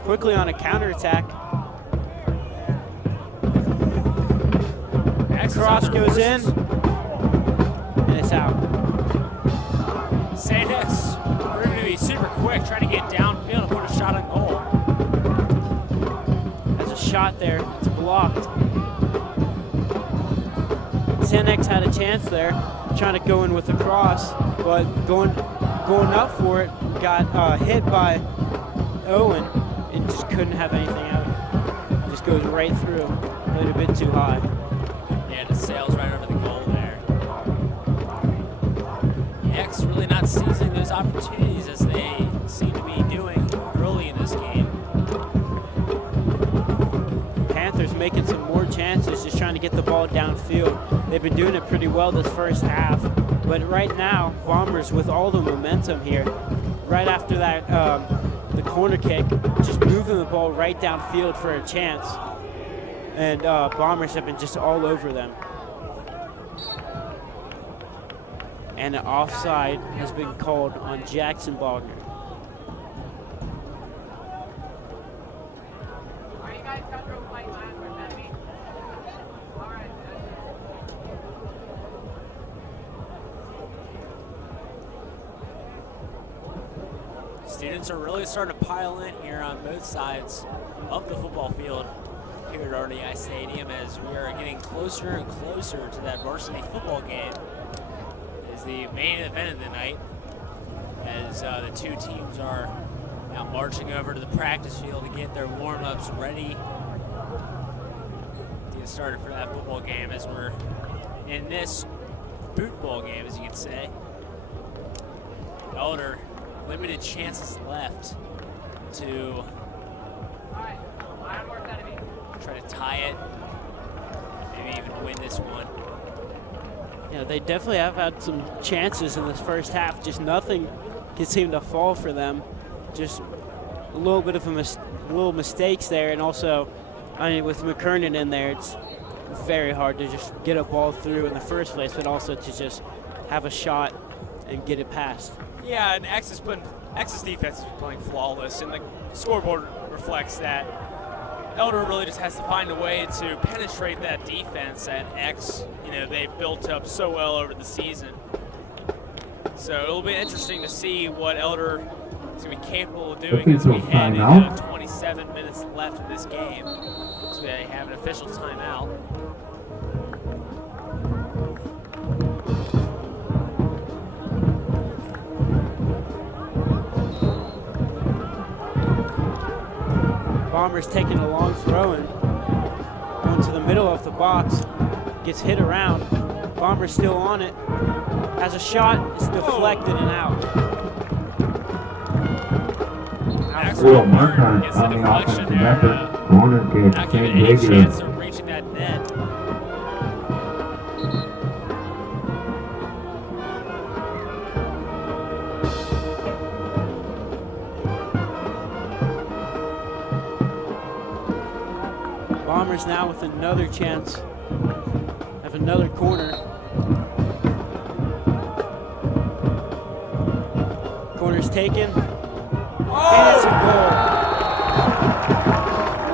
Quickly on a counterattack. Cross goes in, and it's out. St. X, we're going to be super quick, trying to get downfield and put a shot on goal. There's a shot there, it's blocked. St. X had a chance there, trying to go in with the cross, but going up for it, got hit by Owen and just couldn't have anything out. Just goes right through, played a bit too high. Yeah, and it sails right over the goal there. X really not seizing those opportunities as they seem to be doing early in this game. Panthers making some more chances, just trying to get the ball downfield. They've been doing it pretty well this first half, but right now, Bombers with all the momentum here. Right after that, the corner kick, just moving the ball right downfield for a chance. And Bombers have been just all over them. And an offside has been called on Jackson Bogner. Are you guys comfortable playing last for 10 minutes? All right. Students are really starting to pile in here on both sides of the football field here at RDI Stadium as we are getting closer and closer to that varsity football game. It is the main event of the night as the two teams are now marching over to the practice field to get their warm-ups ready to get started for that football game as we're in this boot ball game, as you can say. Elder, limited chances left to All right. Line work enemy. try to tie it, maybe even win this one. Yeah, they definitely have had some chances in this first half. Just nothing can seem to fall for them. Just a little bit of little mistakes there, and also, I mean, with McKernan in there, it's very hard to just get a ball through in the first place, but also to just have a shot and get it past. Yeah, and X's defense is playing flawless, and the scoreboard reflects that. Elder really just has to find a way to penetrate that defense that X, they've built up so well over the season. So it'll be interesting to see what Elder is going to be capable of doing as we head into 27 minutes left of this game. So they have an official timeout. Bombers taking a long throw and going to the middle of the box. Gets hit around. Bombers still on it. Has a shot. It's deflected and out. Will Markhart on the offensive effort. Corner kick, Not St. giving any Xavier. chance of reaching that net. Bombers now with another chance. Have another corner. Corner's taken. And it's a goal.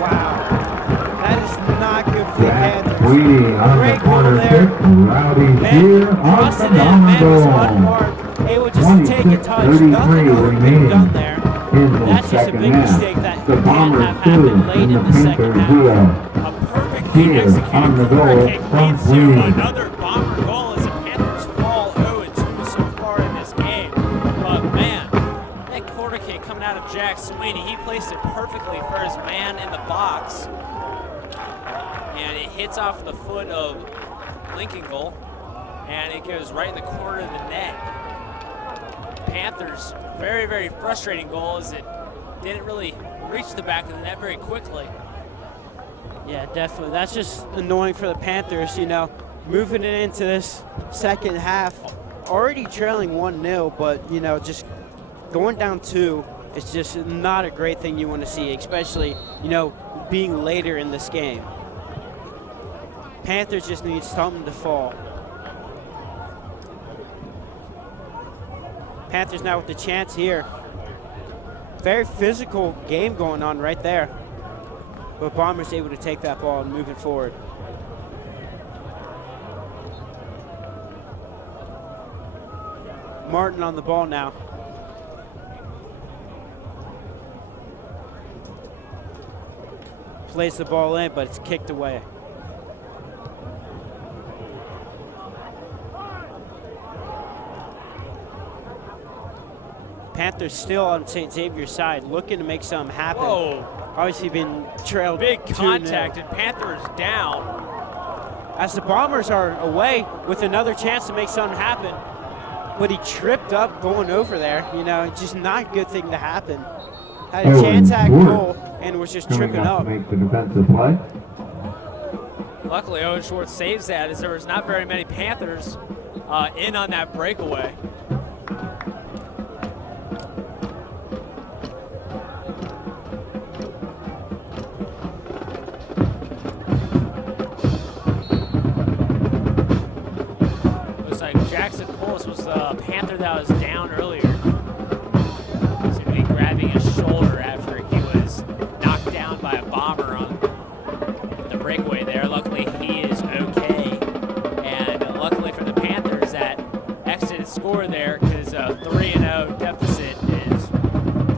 Wow. That is not good for the Panthers. Sweetie on the Great goal corner there. kick. Rowdy Shear on Crossed the it in. Man was goal. unmarked. Able just to take a touch. Nothing 26:33 Owen could have remaining done there. in the That's just a second big half. mistake that The can't Bombers have 2 happened late and in the the second Panthers half. 0. A perfectly Shear executed on the corner goal kick from leads to Sweeney. another Bomber goal as the Panthers fall 0-2 so far in this game. But man, that corner kick coming out of Jack Sweeney, he placed it perfectly for his man in the box. And it hits off the foot of Lincoln goal, and it goes right in the corner of the net. Panthers, very, very frustrating goal as it didn't really reach the back of the net very quickly. Yeah, definitely. That's just annoying for the Panthers, you know, moving it into this second half. Already trailing 1-0, but, you know, just going down 2 is just not a great thing you want to see, especially, you know, being later in this game. Panthers just need something to fall. Panthers now with the chance here. Very physical game going on right there. But Bombers able to take that ball and move it forward. Martin on the ball now. Plays the ball in, but it's kicked away. Panthers still on St. Xavier's side, looking to make something happen. Whoa, Obviously been trailed big 2-0. contact, and Panthers down. As the Bombers are away with another chance to make something happen. But he tripped up going over there. You know, just not a good thing to happen. Had a chance at goal and was just Coming tripping up up. to make the defensive play. Luckily, Owen Schwartz saves that as there was not very many Panthers in on that breakaway. Looks like Jackson Pullis was the Panther that was down earlier. Seemed to be grabbing his shoulder after he was knocked down by a Bomber on the breakaway there. Luckily, he is okay. And luckily for the Panthers, that exited score there, because a 3-0 deficit is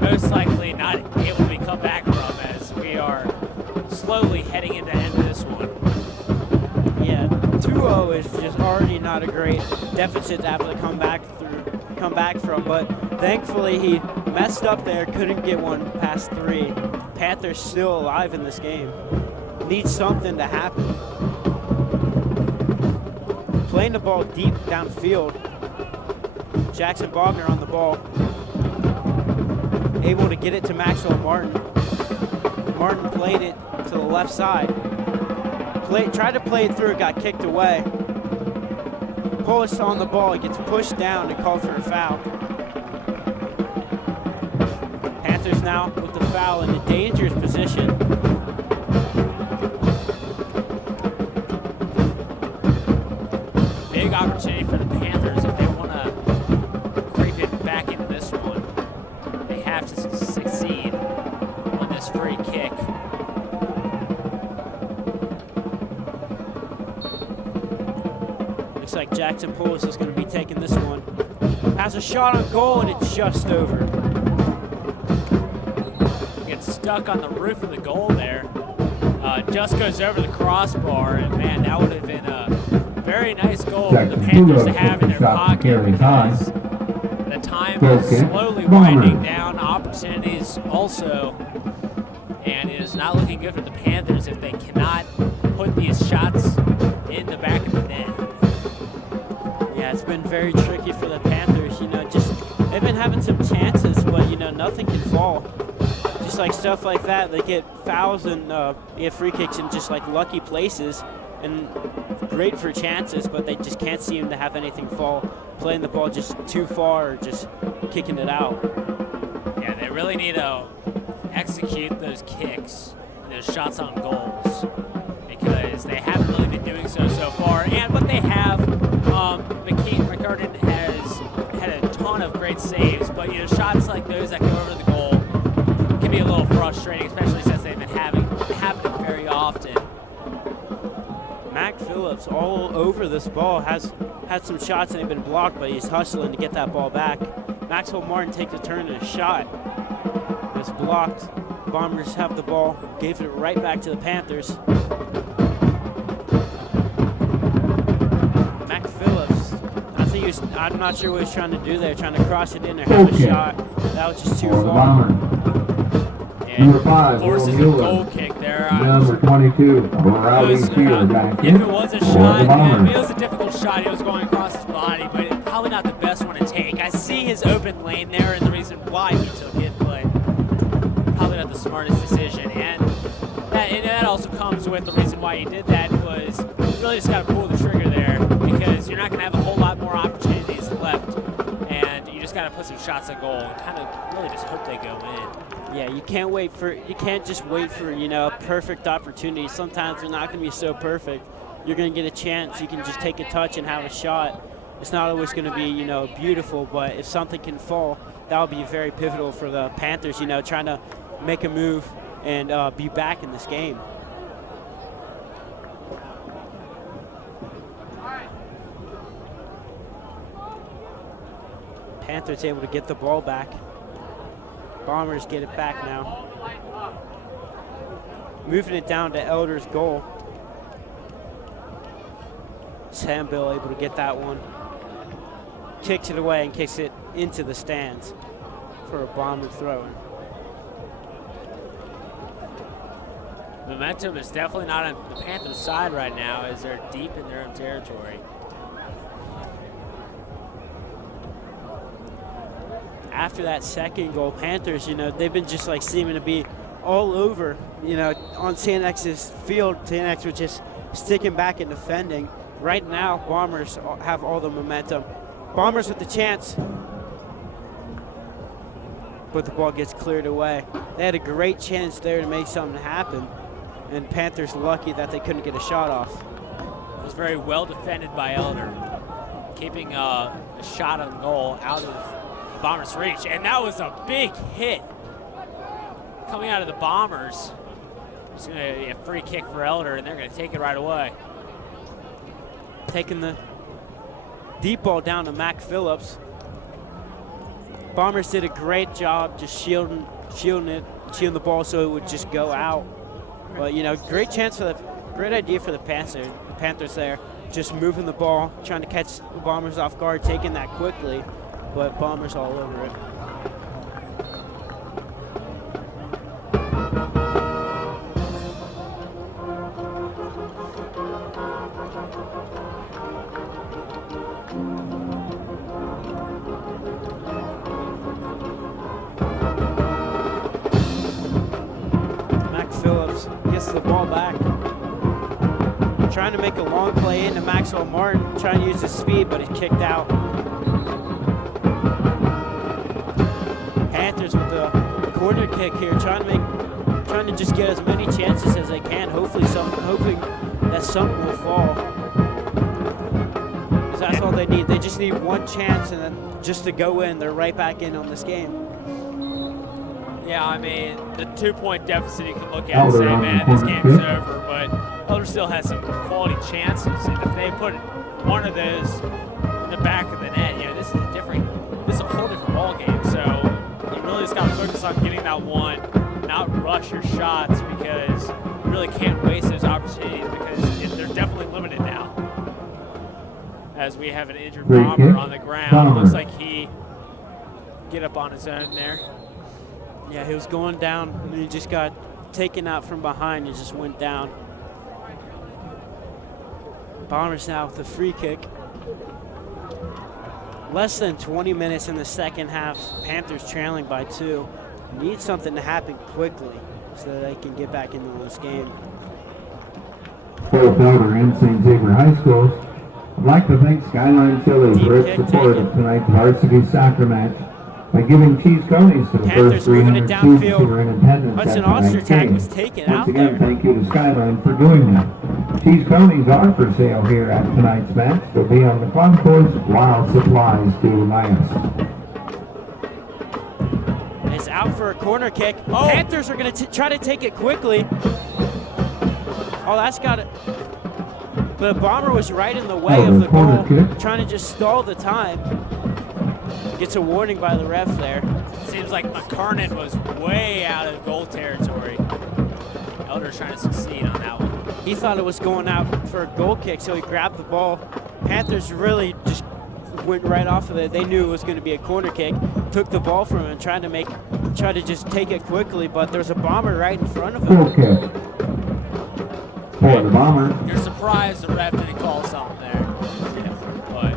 most likely not able to be come back from, as we are slowly heading into the end of this one. Yeah, 2-0 is just already not a great deficit to have to come back from. But thankfully he messed up there, couldn't get one past 3. Panthers still alive in this game. Needs something to happen. Playing the ball deep downfield. Jackson Bogner on the ball. Able to get it to Maxwell Martin. Martin played it to the left side. Tried to play it through, got kicked away. Pullis on the ball, he gets pushed down and called for a foul. Panthers now with the foul in a dangerous position. Big opportunity for the Panthers if they want to creep it back into this one. They have to succeed on this free kick. Looks like Jackson Pullis is going to be taking this one. Has a shot on goal and it's just over. Gets stuck on the roof of the goal there. Just goes over the crossbar, and man, that would have been a very nice goal for the Panthers to have in their pocket, because the time is slowly winding down. Opportunities also, and it is not looking good for the Panthers if they cannot put these shots in the back of the net. Yeah, it's been very tricky for the Panthers. You know, just they've been having some chances, but you know, nothing can fall. Just like stuff like that, they get fouls and they have free kicks in just like lucky places, and great for chances, but they just can't seem to have anything fall. Playing the ball just too far, or just kicking it out. Yeah, they really need to execute those kicks, those shots on goals, because they haven't really been doing so far. But they have. McCartan has had a ton of great saves, but you know, shots like those that go over the goal can be a little frustrating, especially since they've been happening very often. Phillips all over this ball, has had some shots and they've been blocked, but he's hustling to get that ball back. Maxwell Martin takes a turn and a shot. It's blocked. Bombers have the ball, gave it right back to the Panthers. Mac Phillips, I'm not sure what he was trying to do there, trying to cross it in or have a shot. That was just too far. Number 5, forces a Will goal Mueller. kick there. Number 22, Rowdy Spear back in If it was a for shot, the Bombers. it was a difficult shot. It was going across his body, but probably not the best one to take. I see his open lane there and the reason why he took it, but probably not the smartest decision. And that also comes with the reason why he did that was you really just got to pull the trigger there because you're not going to have a whole lot more opportunities left, and you just got to put some shots at goal and kind of really just hope they go in. Yeah, you can't just wait for, a perfect opportunity. Sometimes they're not going to be so perfect. You're going to get a chance. You can just take a touch and have a shot. It's not always going to be, beautiful, but if something can fall, that'll be very pivotal for the Panthers, trying to make a move and be back in this game. Panthers able to get the ball back. Bombers get it back now. Moving it down to Elder's goal. Sam Bill able to get that one. Kicks it away and kicks it into the stands for a Bomber throw-in. Momentum is definitely not on the Panthers' side right now as they're deep in their own territory. After that second goal, Panthers, they've been just like seeming to be all over, on St. X's field. St. X was just sticking back and defending. Right now, Bombers have all the momentum. Bombers with the chance, but the ball gets cleared away. They had a great chance there to make something happen, and Panthers lucky that they couldn't get a shot off. It was very well defended by Elder, keeping a shot on goal out of Bombers' reach, and that was a big hit coming out of the Bombers. It's going to be a free kick for Elder, and they're going to take it right away. Taking the deep ball down to Mac Phillips. Bombers did a great job just shielding the ball so it would just go out. But great idea for the Panthers there, just moving the ball, trying to catch the Bombers off guard, taking that quickly. But Bombers all over it. Mac Phillips gets the ball back. Trying to make a long play into Maxwell Martin, trying to use his speed, but he's kicked out. Panthers with the corner kick here, trying to just get as many chances as they can. Hoping that something will fall. 'Cause that's all they need. They just need one chance, and then just to go in, they're right back in on this game. Yeah, I mean, the 2-point deficit you can look at and say, man, this game's over, but Elder still has some quality chances, and if they put one of those in the back of the net, this is a whole different ball game. So you really just got to focus on getting that one, not rush your shots, because you really can't waste those opportunities because they're definitely limited now. As we have an injured Bomber on the ground, looks like he get up on his own there. Yeah, he was going down, and he just got taken out from behind and just went down. Bombers now with the free kick. Less than 20 minutes in the second half. Panthers trailing by 2. Need something to happen quickly so that they can get back into this game. Both Elder and St. Xavier High Schools. I'd like to thank Skyline Philly for its support of tonight's varsity soccer match by giving cheese conies to the first 300 students who were in attendance at tonight's game. Once again, thank you to Skyline for doing that. Cheese conies are for sale here at tonight's match. They'll be on the concourse while supplies do last. It's out for a corner kick. Oh. Panthers are going to try to take it quickly. Oh, that's got it. But Bomber was right in the way Oh, of the corner goal, kick. trying to just stall the time. Gets a warning by the ref there. Seems like McKernan was way out of goal territory. Elder's trying to succeed on that one. He thought it was going out for a goal kick, so he grabbed the ball. Panthers really just went right off of it. They knew it was going to be a corner kick. Took the ball from him and tried to just take it quickly, but there's a Bomber right in front of him. Goal kick. For the Bombers. You're surprised the ref didn't call something there. But,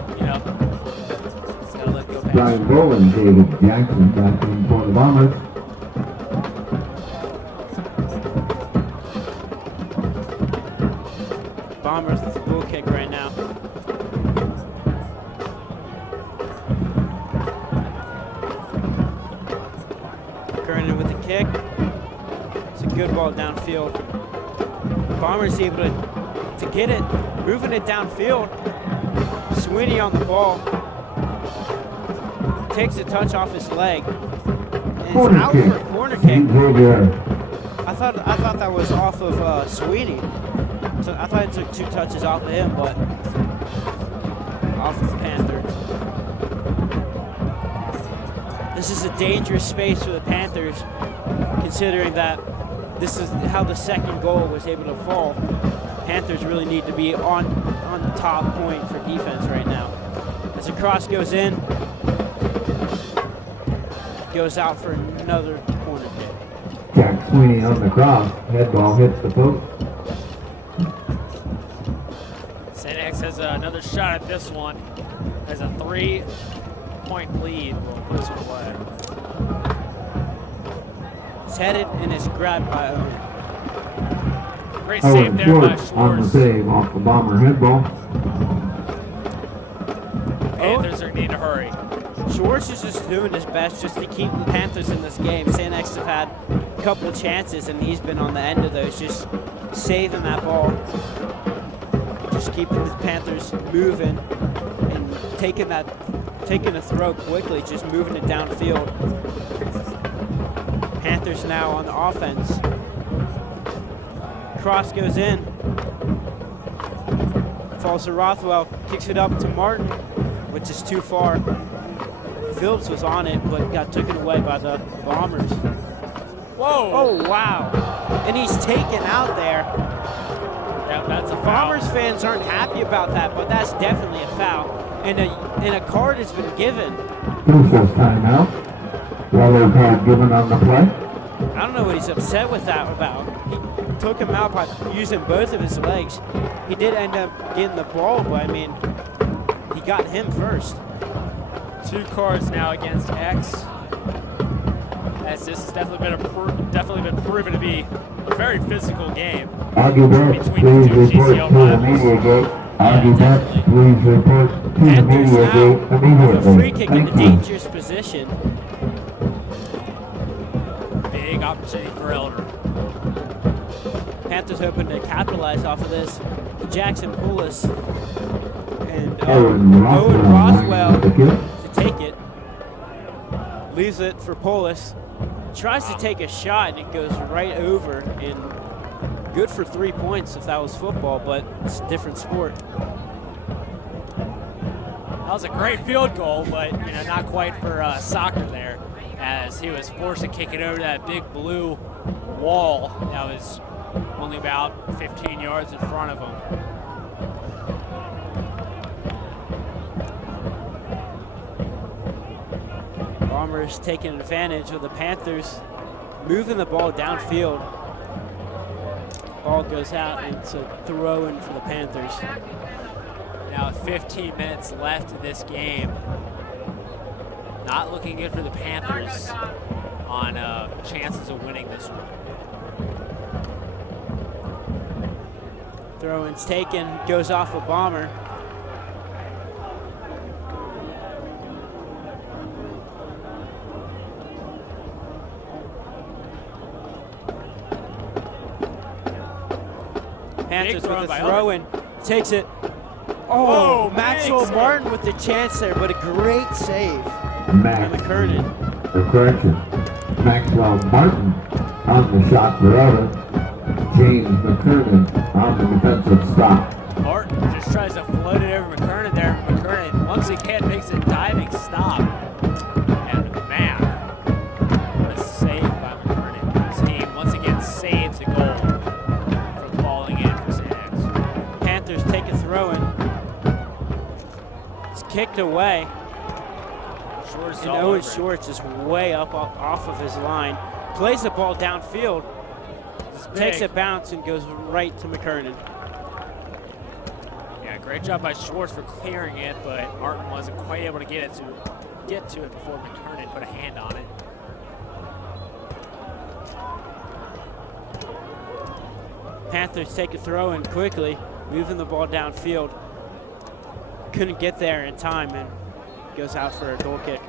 just gotta let go Brian past. Bowen, David Jackson back in for the Bombers. Bombers with a goal kick right now. Kernan with the kick. It's a good ball downfield. Bombers able to get it, moving it downfield. Sweeney on the ball. Takes a touch off his leg. And it's Corner out kick. for a corner kick. Xavier. I thought that was off of Sweeney. So I thought it took 2 touches off of him, but off of the Panther. This is a dangerous space for the Panthers, considering that this is how the second goal was able to fall. Panthers really need to be on the top point for defense right now. As the cross goes in, goes out for another corner kick. Jack Sweeney on the cross. Head ball hits the post. St. X has another shot at this one. Has a 3-point lead. We'll put this one away. It's headed and is grabbed by Owen. Great save Owen there by Schwartz on the Schwartz. save off the Bomber head ball. Panthers are need to hurry. Schwartz is just doing his best just to keep the Panthers in this game. St. X have had a couple of chances, and he's been on the end of those, just saving that ball. Just keeping the Panthers moving and taking a throw quickly, just moving it downfield. Panthers now on the offense. Cross goes in. Falls to Rothwell, kicks it up to Martin, which is too far. Phillips was on it, but got taken away by the Bombers. Whoa! Oh, wow. And he's taken out there. Yeah, that's a foul. Bombers fans aren't happy about that, but that's definitely a foul. And a card has been given. Crucial timeout. Yellow card given on the play. I don't know what he's upset with that about. He took him out by using both of his legs. He did end up getting the ball, but I mean, he got him first. 2 cards now against X. As this has definitely been proven to be a very physical game. Arguments, Between the please two report GCL to the rivals. media gate. Arguments, definitely. please report to the Panthers media now gate with a immediately. free kick in Thank a you. dangerous position. Big opportunity for Elder. Panthers hoping to capitalize off of this. Jackson Poulos and Owen Rothwell the kick. to take it. Leaves it for Poulos. Tries to take a shot and it goes right over, and good for 3 points if that was football, but it's a different sport. That was a great field goal, but not quite for soccer there, as he was forced to kick it over that big blue wall that was only about 15 yards in front of him. Bombers taking advantage of the Panthers moving the ball downfield. Ball goes out and it's a throw in for the Panthers. Now 15 minutes left in this game. Not looking good for the Panthers on chances of winning this one. Throw-in's taken, goes off a Bomber. Panthers throw with by a throw-in, takes it. Oh, Whoa, Maxwell big Martin with the chance there, but a great save by Max, McKernan. for correction. Maxwell Martin on the shot for Elder. James McKernan on the defensive stop. Martin tries to float it over McKernan there. McKernan once again makes a diving stop. And man, what a save by McKernan. His team once again saves a goal from falling in for St. X. Panthers take a throw in. It's kicked away. Shorts And all Owen over it. Shorts is way up off of his line. Plays the ball downfield. Takes a bounce and goes right to McKernan. Yeah, great job by Schwartz for clearing it, but Martin wasn't quite able to get it before McKernan put a hand on it. Panthers take a throw in quickly, moving the ball downfield. Couldn't get there in time and goes out for a goal kick.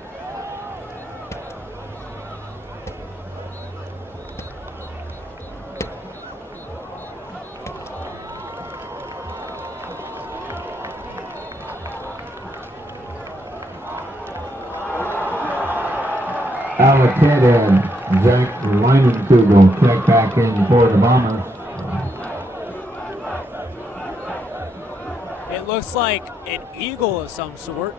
Alex Head and Zach Leinenkugel check back in for the Bombers. It looks like an eagle of some sort,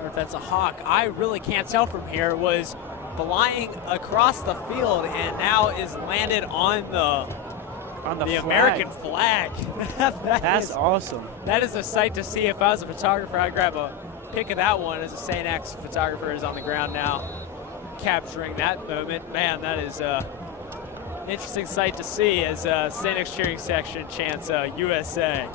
or if that's a hawk. I really can't tell from here. It was flying across the field and now is landed on the flag. American flag. That's awesome. That is a sight to see. If I was a photographer, I'd grab a pic of that one. As a St. X photographer is on the ground now, capturing that moment. Man, that is an interesting sight to see as St. X cheering section chants USA.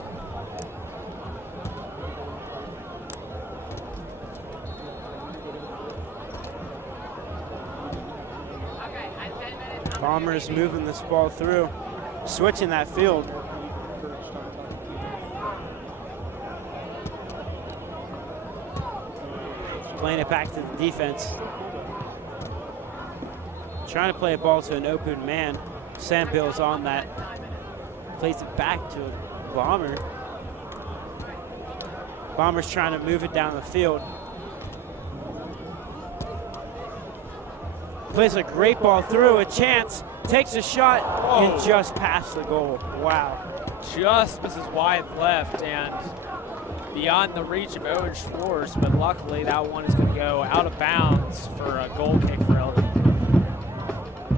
Okay, at 10 minutes. Bombers moving this ball through, switching that field. Playing it back to the defense. Trying to play a ball to an open man. Sam Bill's on that. Plays it back to a Bomber. Bombers trying to move it down the field. Plays a great ball through, a chance, takes a shot, and just past the goal. Wow. Just misses wide left and beyond the reach of Owen Schwartz, but luckily that one is going to go out of bounds for a goal kick for Elder.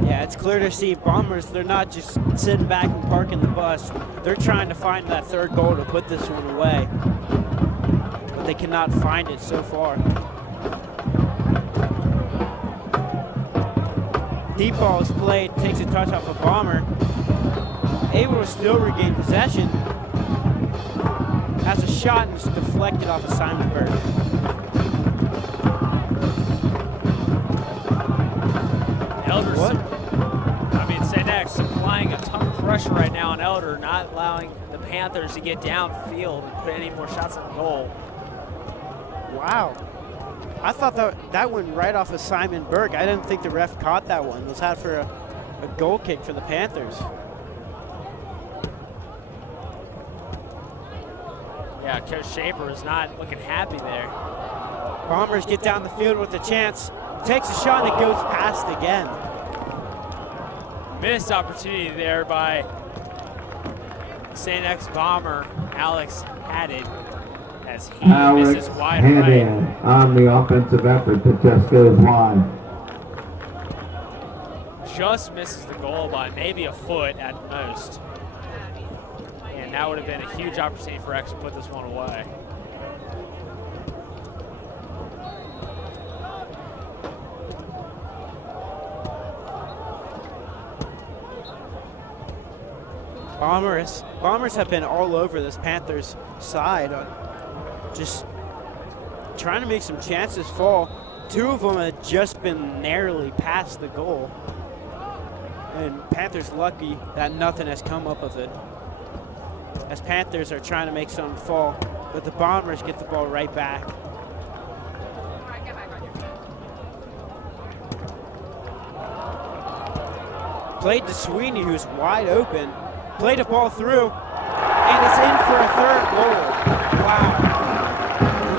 Yeah, it's clear to see Bombers, they're not just sitting back and parking the bus. They're trying to find that third goal to put this one away. But they cannot find it so far. Deep ball is played, takes a touch off a Bomber. Able to still regain possession. Has a shot and it's deflected off of Simon Berg. Elder's, What? St. X applying a ton of pressure right now on Elder, not allowing the Panthers to get downfield and put any more shots on goal. Wow. I thought that went right off of Simon Berg. I didn't think the ref caught that one. It was out for a goal kick for the Panthers. Yeah, Coach Shaper is not looking happy there. Bombers get down the field with a chance. Takes a shot and it goes past again. Missed opportunity there by St. X Bomber Alex Haddon as he Alex misses wide Head right. on the offensive effort that just goes wide. Just misses the goal by maybe a foot at most. And that would have been a huge opportunity for X to put this one away. Bombers have been all over this Panthers side, just trying to make some chances fall. Two of them have just been narrowly past the goal. And Panthers lucky that nothing has come up of it. As Panthers are trying to make something fall, but the Bombers get the ball right back. Alright, get back on your feet. Played to Sweeney, who's wide open. Played a ball through, and it's in for a third goal. Wow.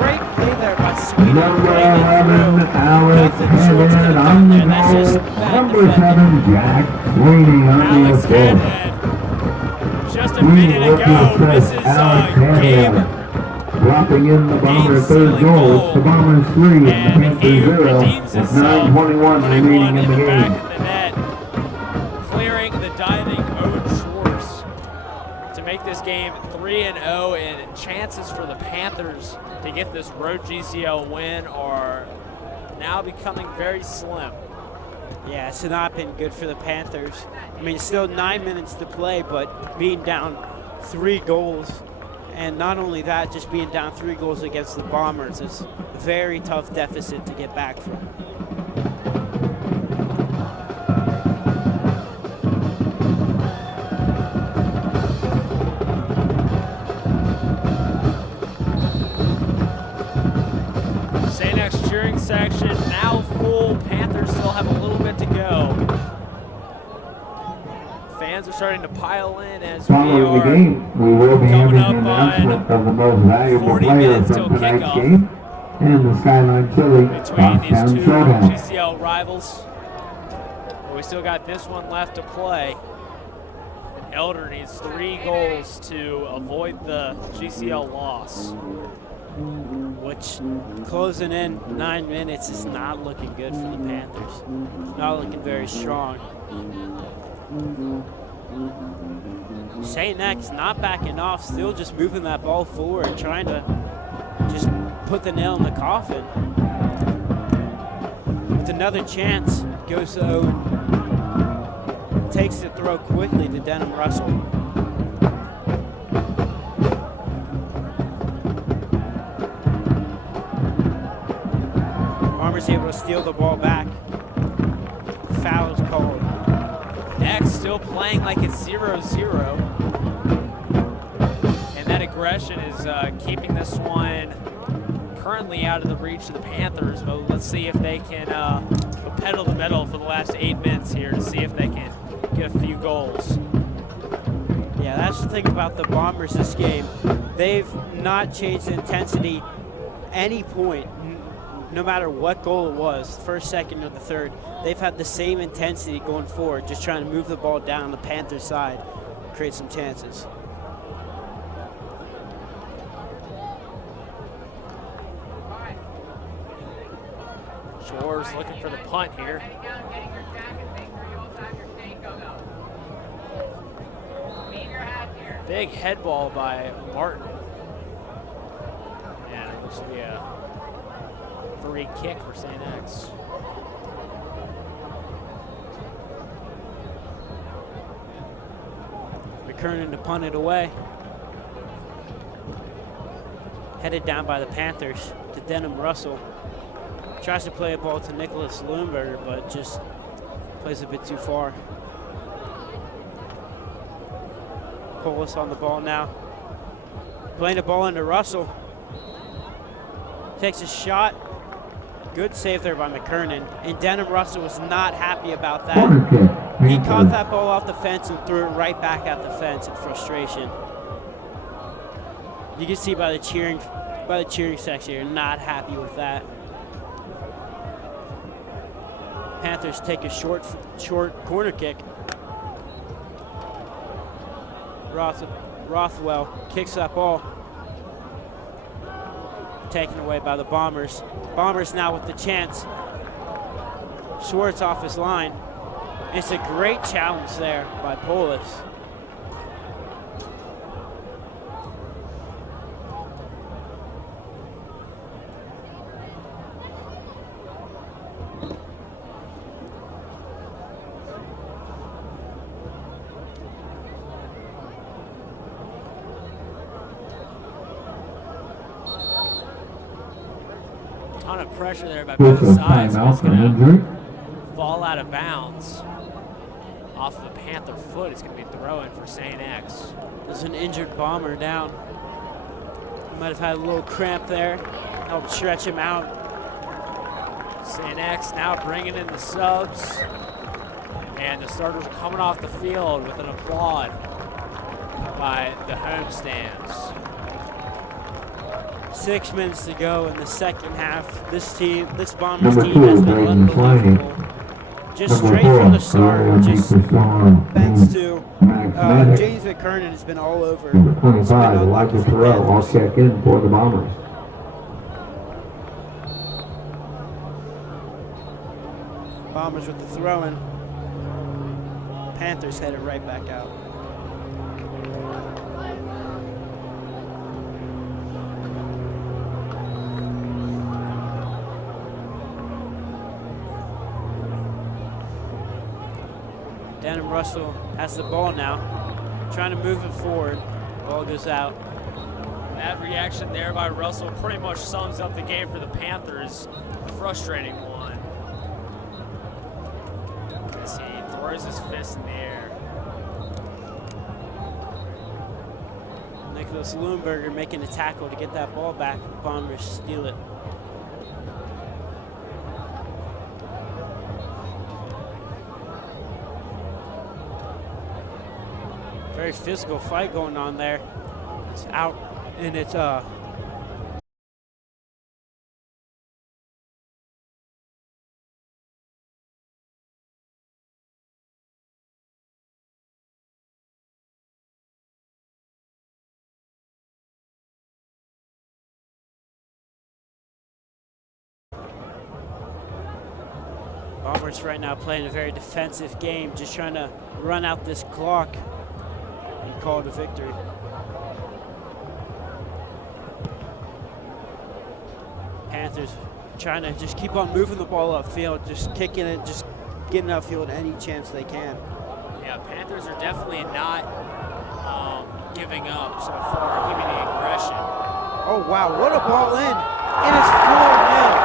Great play there by Sweeney. Number Playing it 11, through. Alex Nothing Schwartz Head could've on done the there. That's just goal. bad Number defending. 7, Jack Sweeney on the Alex assist. Haddon, just a minute ago. This is game. Dropping in the Bombers' third Game-sealing goal. goal. The Bombers 3 and the And Panthers he 0 redeems with himself, 9:21 putting remaining one in the the back game. of the net, clearing the diving Owen Schwartz to make this game 3-0, and chances for the Panthers to get this road GCL win are now becoming very slim. Yeah, it's not been good for the Panthers. I mean, still 9 minutes to play, but being down 3 goals, and not only that, just being down 3 goals against the Bombers is a very tough deficit to get back from. St. X cheering section now full. Panthers still have a little bit to go. Fans are starting to pile in as we Following the are game, we will be coming having up the on announcement of the most valuable 40 player minutes till from tonight's kickoff game and the Skyline Chili between these Crosstown two Showdown. GCL rivals. But we still got this one left to play. And Elder needs 3 goals to avoid the GCL loss. Which, closing in 9 minutes is not looking good for the Panthers. Not looking very strong. St. X not backing off, still just moving that ball forward, trying to just put the nail in the coffin. With another chance, goes to Owen. Takes the throw quickly to Denham Russell. Armor's able to steal the ball back. Foul is called. X still playing like it's 0-0. And that aggression is keeping this one currently out of the reach of the Panthers. But let's see if they can pedal the metal for the last 8 minutes here to see if they can get a few goals. Yeah, that's the thing about the Bombers this game. They've not changed the intensity any point, no matter what goal it was, first, second, or the third. They've had the same intensity going forward, just trying to move the ball down the Panthers' side, create some chances. Shores looking for the punt here. Heading down, getting your jacket. Make sure you also have your Stanko though. Leave your hat here. Big head ball by Martin. And it looks to be a free kick for St. X. McKernan to punt it away. Headed down by the Panthers to Denham Russell. Tries to play a ball to Nicholas Lundberger, but just plays a bit too far. Polis on the ball now. Playing the ball into Russell. Takes a shot. Good save there by McKernan. And Denham Russell was not happy about that. Corner kick. He Panthers. caught that ball off the fence and threw it right back at the fence in frustration. You can see by the cheering section, you're not happy with that. Panthers take a short corner kick. Rothwell kicks that ball. Taken away by the Bombers. Bombers now with the chance. Schwartz off his line. It's a great challenge there by Polis. Ton of pressure there by With both a sides. timeout It's for going injury. to fall out of bounds off the Panther foot. It's going to be throwing for St. X. There's an injured Bomber down. Might have had a little cramp there. Helped stretch him out. St. X now bringing in the subs. And the starters are coming off the field with an applaud by the home stands. 6 minutes to go in the second half. This Bombers Number team 2, has been Braden Slaney. unbelievable. just Number straight from the 4, start. Just thanks to Max James McKernan has been all over. Number It's been 25, unlucky Elijah for the Terrell, all Panthers. check in for the Bombers. Bombers with the throw-in. Panthers headed right back out. Danham Russell has the ball now, trying to move it forward. Ball goes out. That reaction there by Russell pretty much sums up the game for the Panthers. A frustrating one. As he throws his fist in the air. Nicholas Lundberger making a tackle to get that ball back. Bombers steal it. Very physical fight going on there. It's out, and it's Bombers right now playing a very defensive game, just trying to run out this clock and call it a victory. Panthers trying to just keep on moving the ball upfield, just kicking it, just getting upfield any chance they can. Yeah, Panthers are definitely not giving up so far, keeping the aggression. Oh wow, what a ball in! It is 4-0.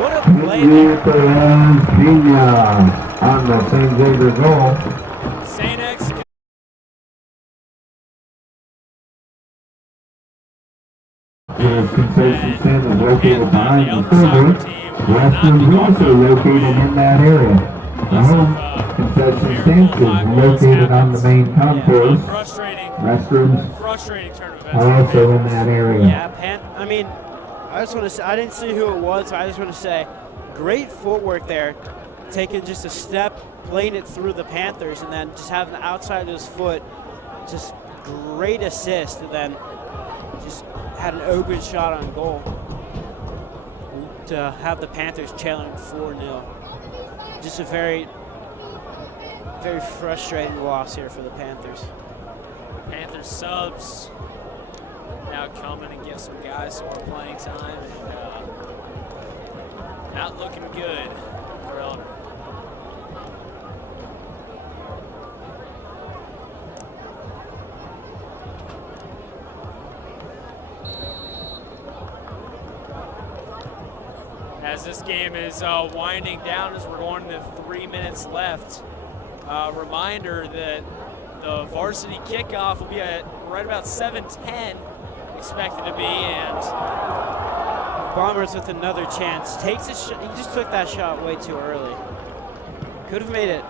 What a play there. On the St. Xavier goal. St. X. The concession stand is located behind the scoreboard. Western is also located in that area. The home concession stand is located on the main concourse. Restrooms are also in that area. Yeah, I mean, I just want to say, I didn't see who it was, so I just want to say, great footwork there. Taking just a step, playing it through the Panthers, and then just having the outside of his foot, just great assist, and then just had an open shot on goal to have the Panthers challenge 4-0. Just a very, very frustrating loss here for the Panthers. Panthers subs now coming and give some guys some more playing time, and not looking good for Elder. As this game is winding down, as we're going to 3 minutes left, reminder that the varsity kickoff will be at right about 7:10, expected to be, and Bombers with another chance. Takes a shot. He just took that shot way too early. Could have made it.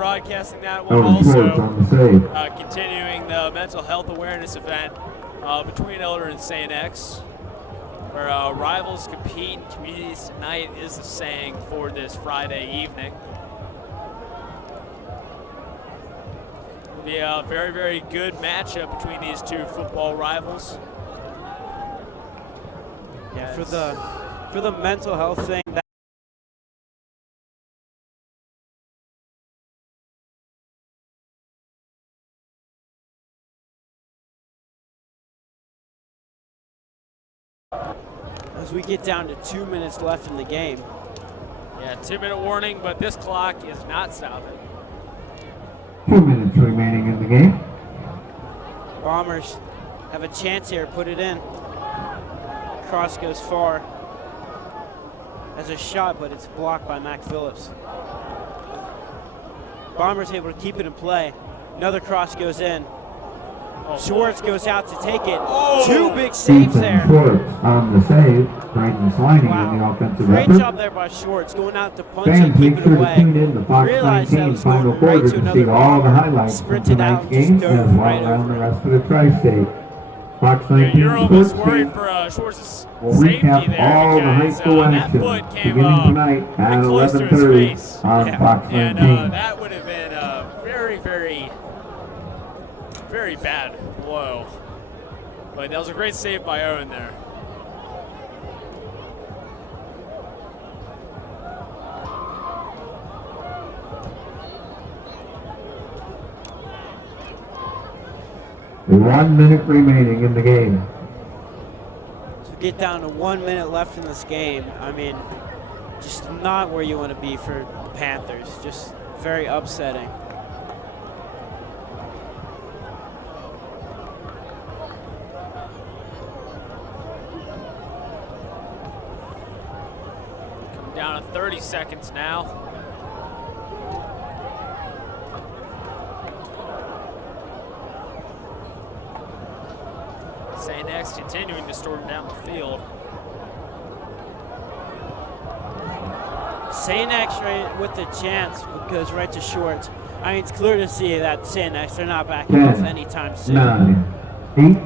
broadcasting that one also, continuing the mental health awareness event between Elder and St. X, where rivals compete in communities tonight is the saying for this Friday evening. It'll be a very, very good matchup between these two football rivals. Yeah, for the mental health thing. As we get down to 2 minutes left in the game. Yeah, 2-minute warning, but this clock is not stopping. 2 minutes remaining in the game. Bombers have a chance here, put it in. Cross goes far. As a shot, but it's blocked by Mac Phillips. Bombers able to keep it in play. Another cross goes in. Schwartz goes out to take it. Oh. 2 big saves there. Schwartz on the save. Brayton sliding in the offensive Great effort. job there by Schwartz, going out to punch Fans, and keep make it sure to away. tune in to Fox Realized that 19 was final going right quarter to to another see all the bomber. highlights from Sprinted out tonight's and just game dove as well right around over the it. rest of the tri-state. Fox Yeah, 19 you're almost Sports worried Team for Schwartz's will safety recap there all the high because school that action foot came beginning tonight at pretty close to his 11:30 face. on Yeah. Fox And 19. that would have been a very, very, very bad blow. But that was a great save by Owen there. One minute remaining in the game. To get down to 1 minute left in this game, I mean, just not where you want to be for the Panthers. Just very upsetting. Coming down to 30 seconds now. St. X continuing to storm down the field. St. X right with the chance goes right to short. I mean, it's clear to see that St. X, they're not backing off anytime soon. 9, 8,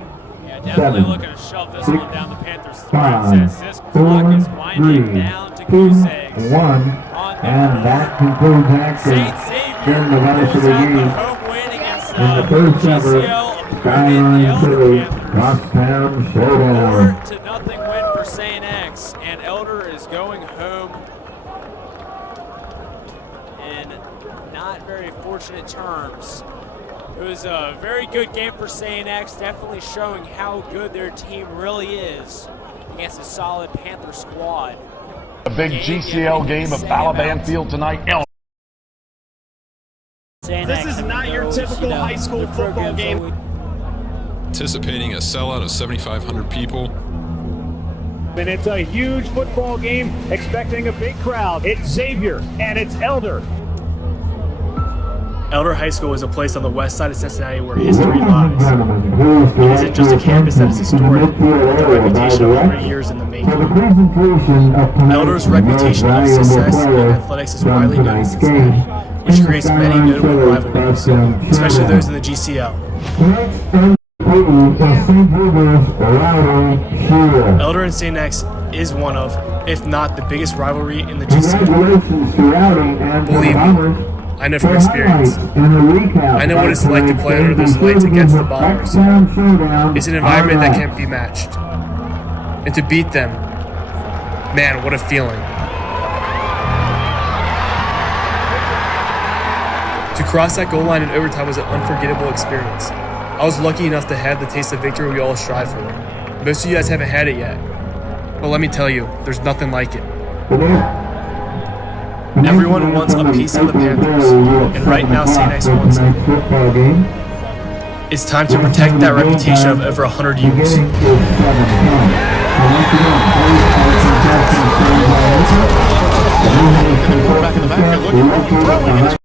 Yeah, definitely 7, looking to shove this 6, one down the Panthers' throats 5, as this clock 4, is winding 3, down to 2, goose eggs. 1, On the and that concludes action St. Xavier during the varsity pulls out the game. home win against In the first ever GCL opponent, the Skyline Elder City Panthers. Crosstown Showdown. 4-0 win for St. X, and Elder is going home in not very fortunate terms. It was a very good game for St. X, definitely showing how good their team really is against a solid Panther squad. A big GCL game of Balaban Field tonight. This is not your typical high school football game. Anticipating a sellout of 7,500 people. And it's a huge football game, expecting a big crowd. It's Xavier and it's Elder. Elder High School is a place on the west side of Cincinnati where history lies. It isn't just a campus that is historic, but a reputation of 100 years in the making. Elder's reputation of success in athletics is widely known in Cincinnati, which creates many notable rivalries, especially those in the GCL. Elder and St. X is one of, if not the biggest rivalry in the GCL. Believe me, I know from experience. I know what it's like to play under those lights against the Bombers. It's an environment that can't be matched. And to beat them, man, what a feeling. To cross that goal line in overtime was an unforgettable experience. I was lucky enough to have the taste of victory we all strive for. Most of you guys haven't had it yet. But let me tell you, there's nothing like it. Everyone wants a piece of the Panthers, and right now St. X wants it. It's time to protect that reputation of over 100 years. Back in the back, you're looking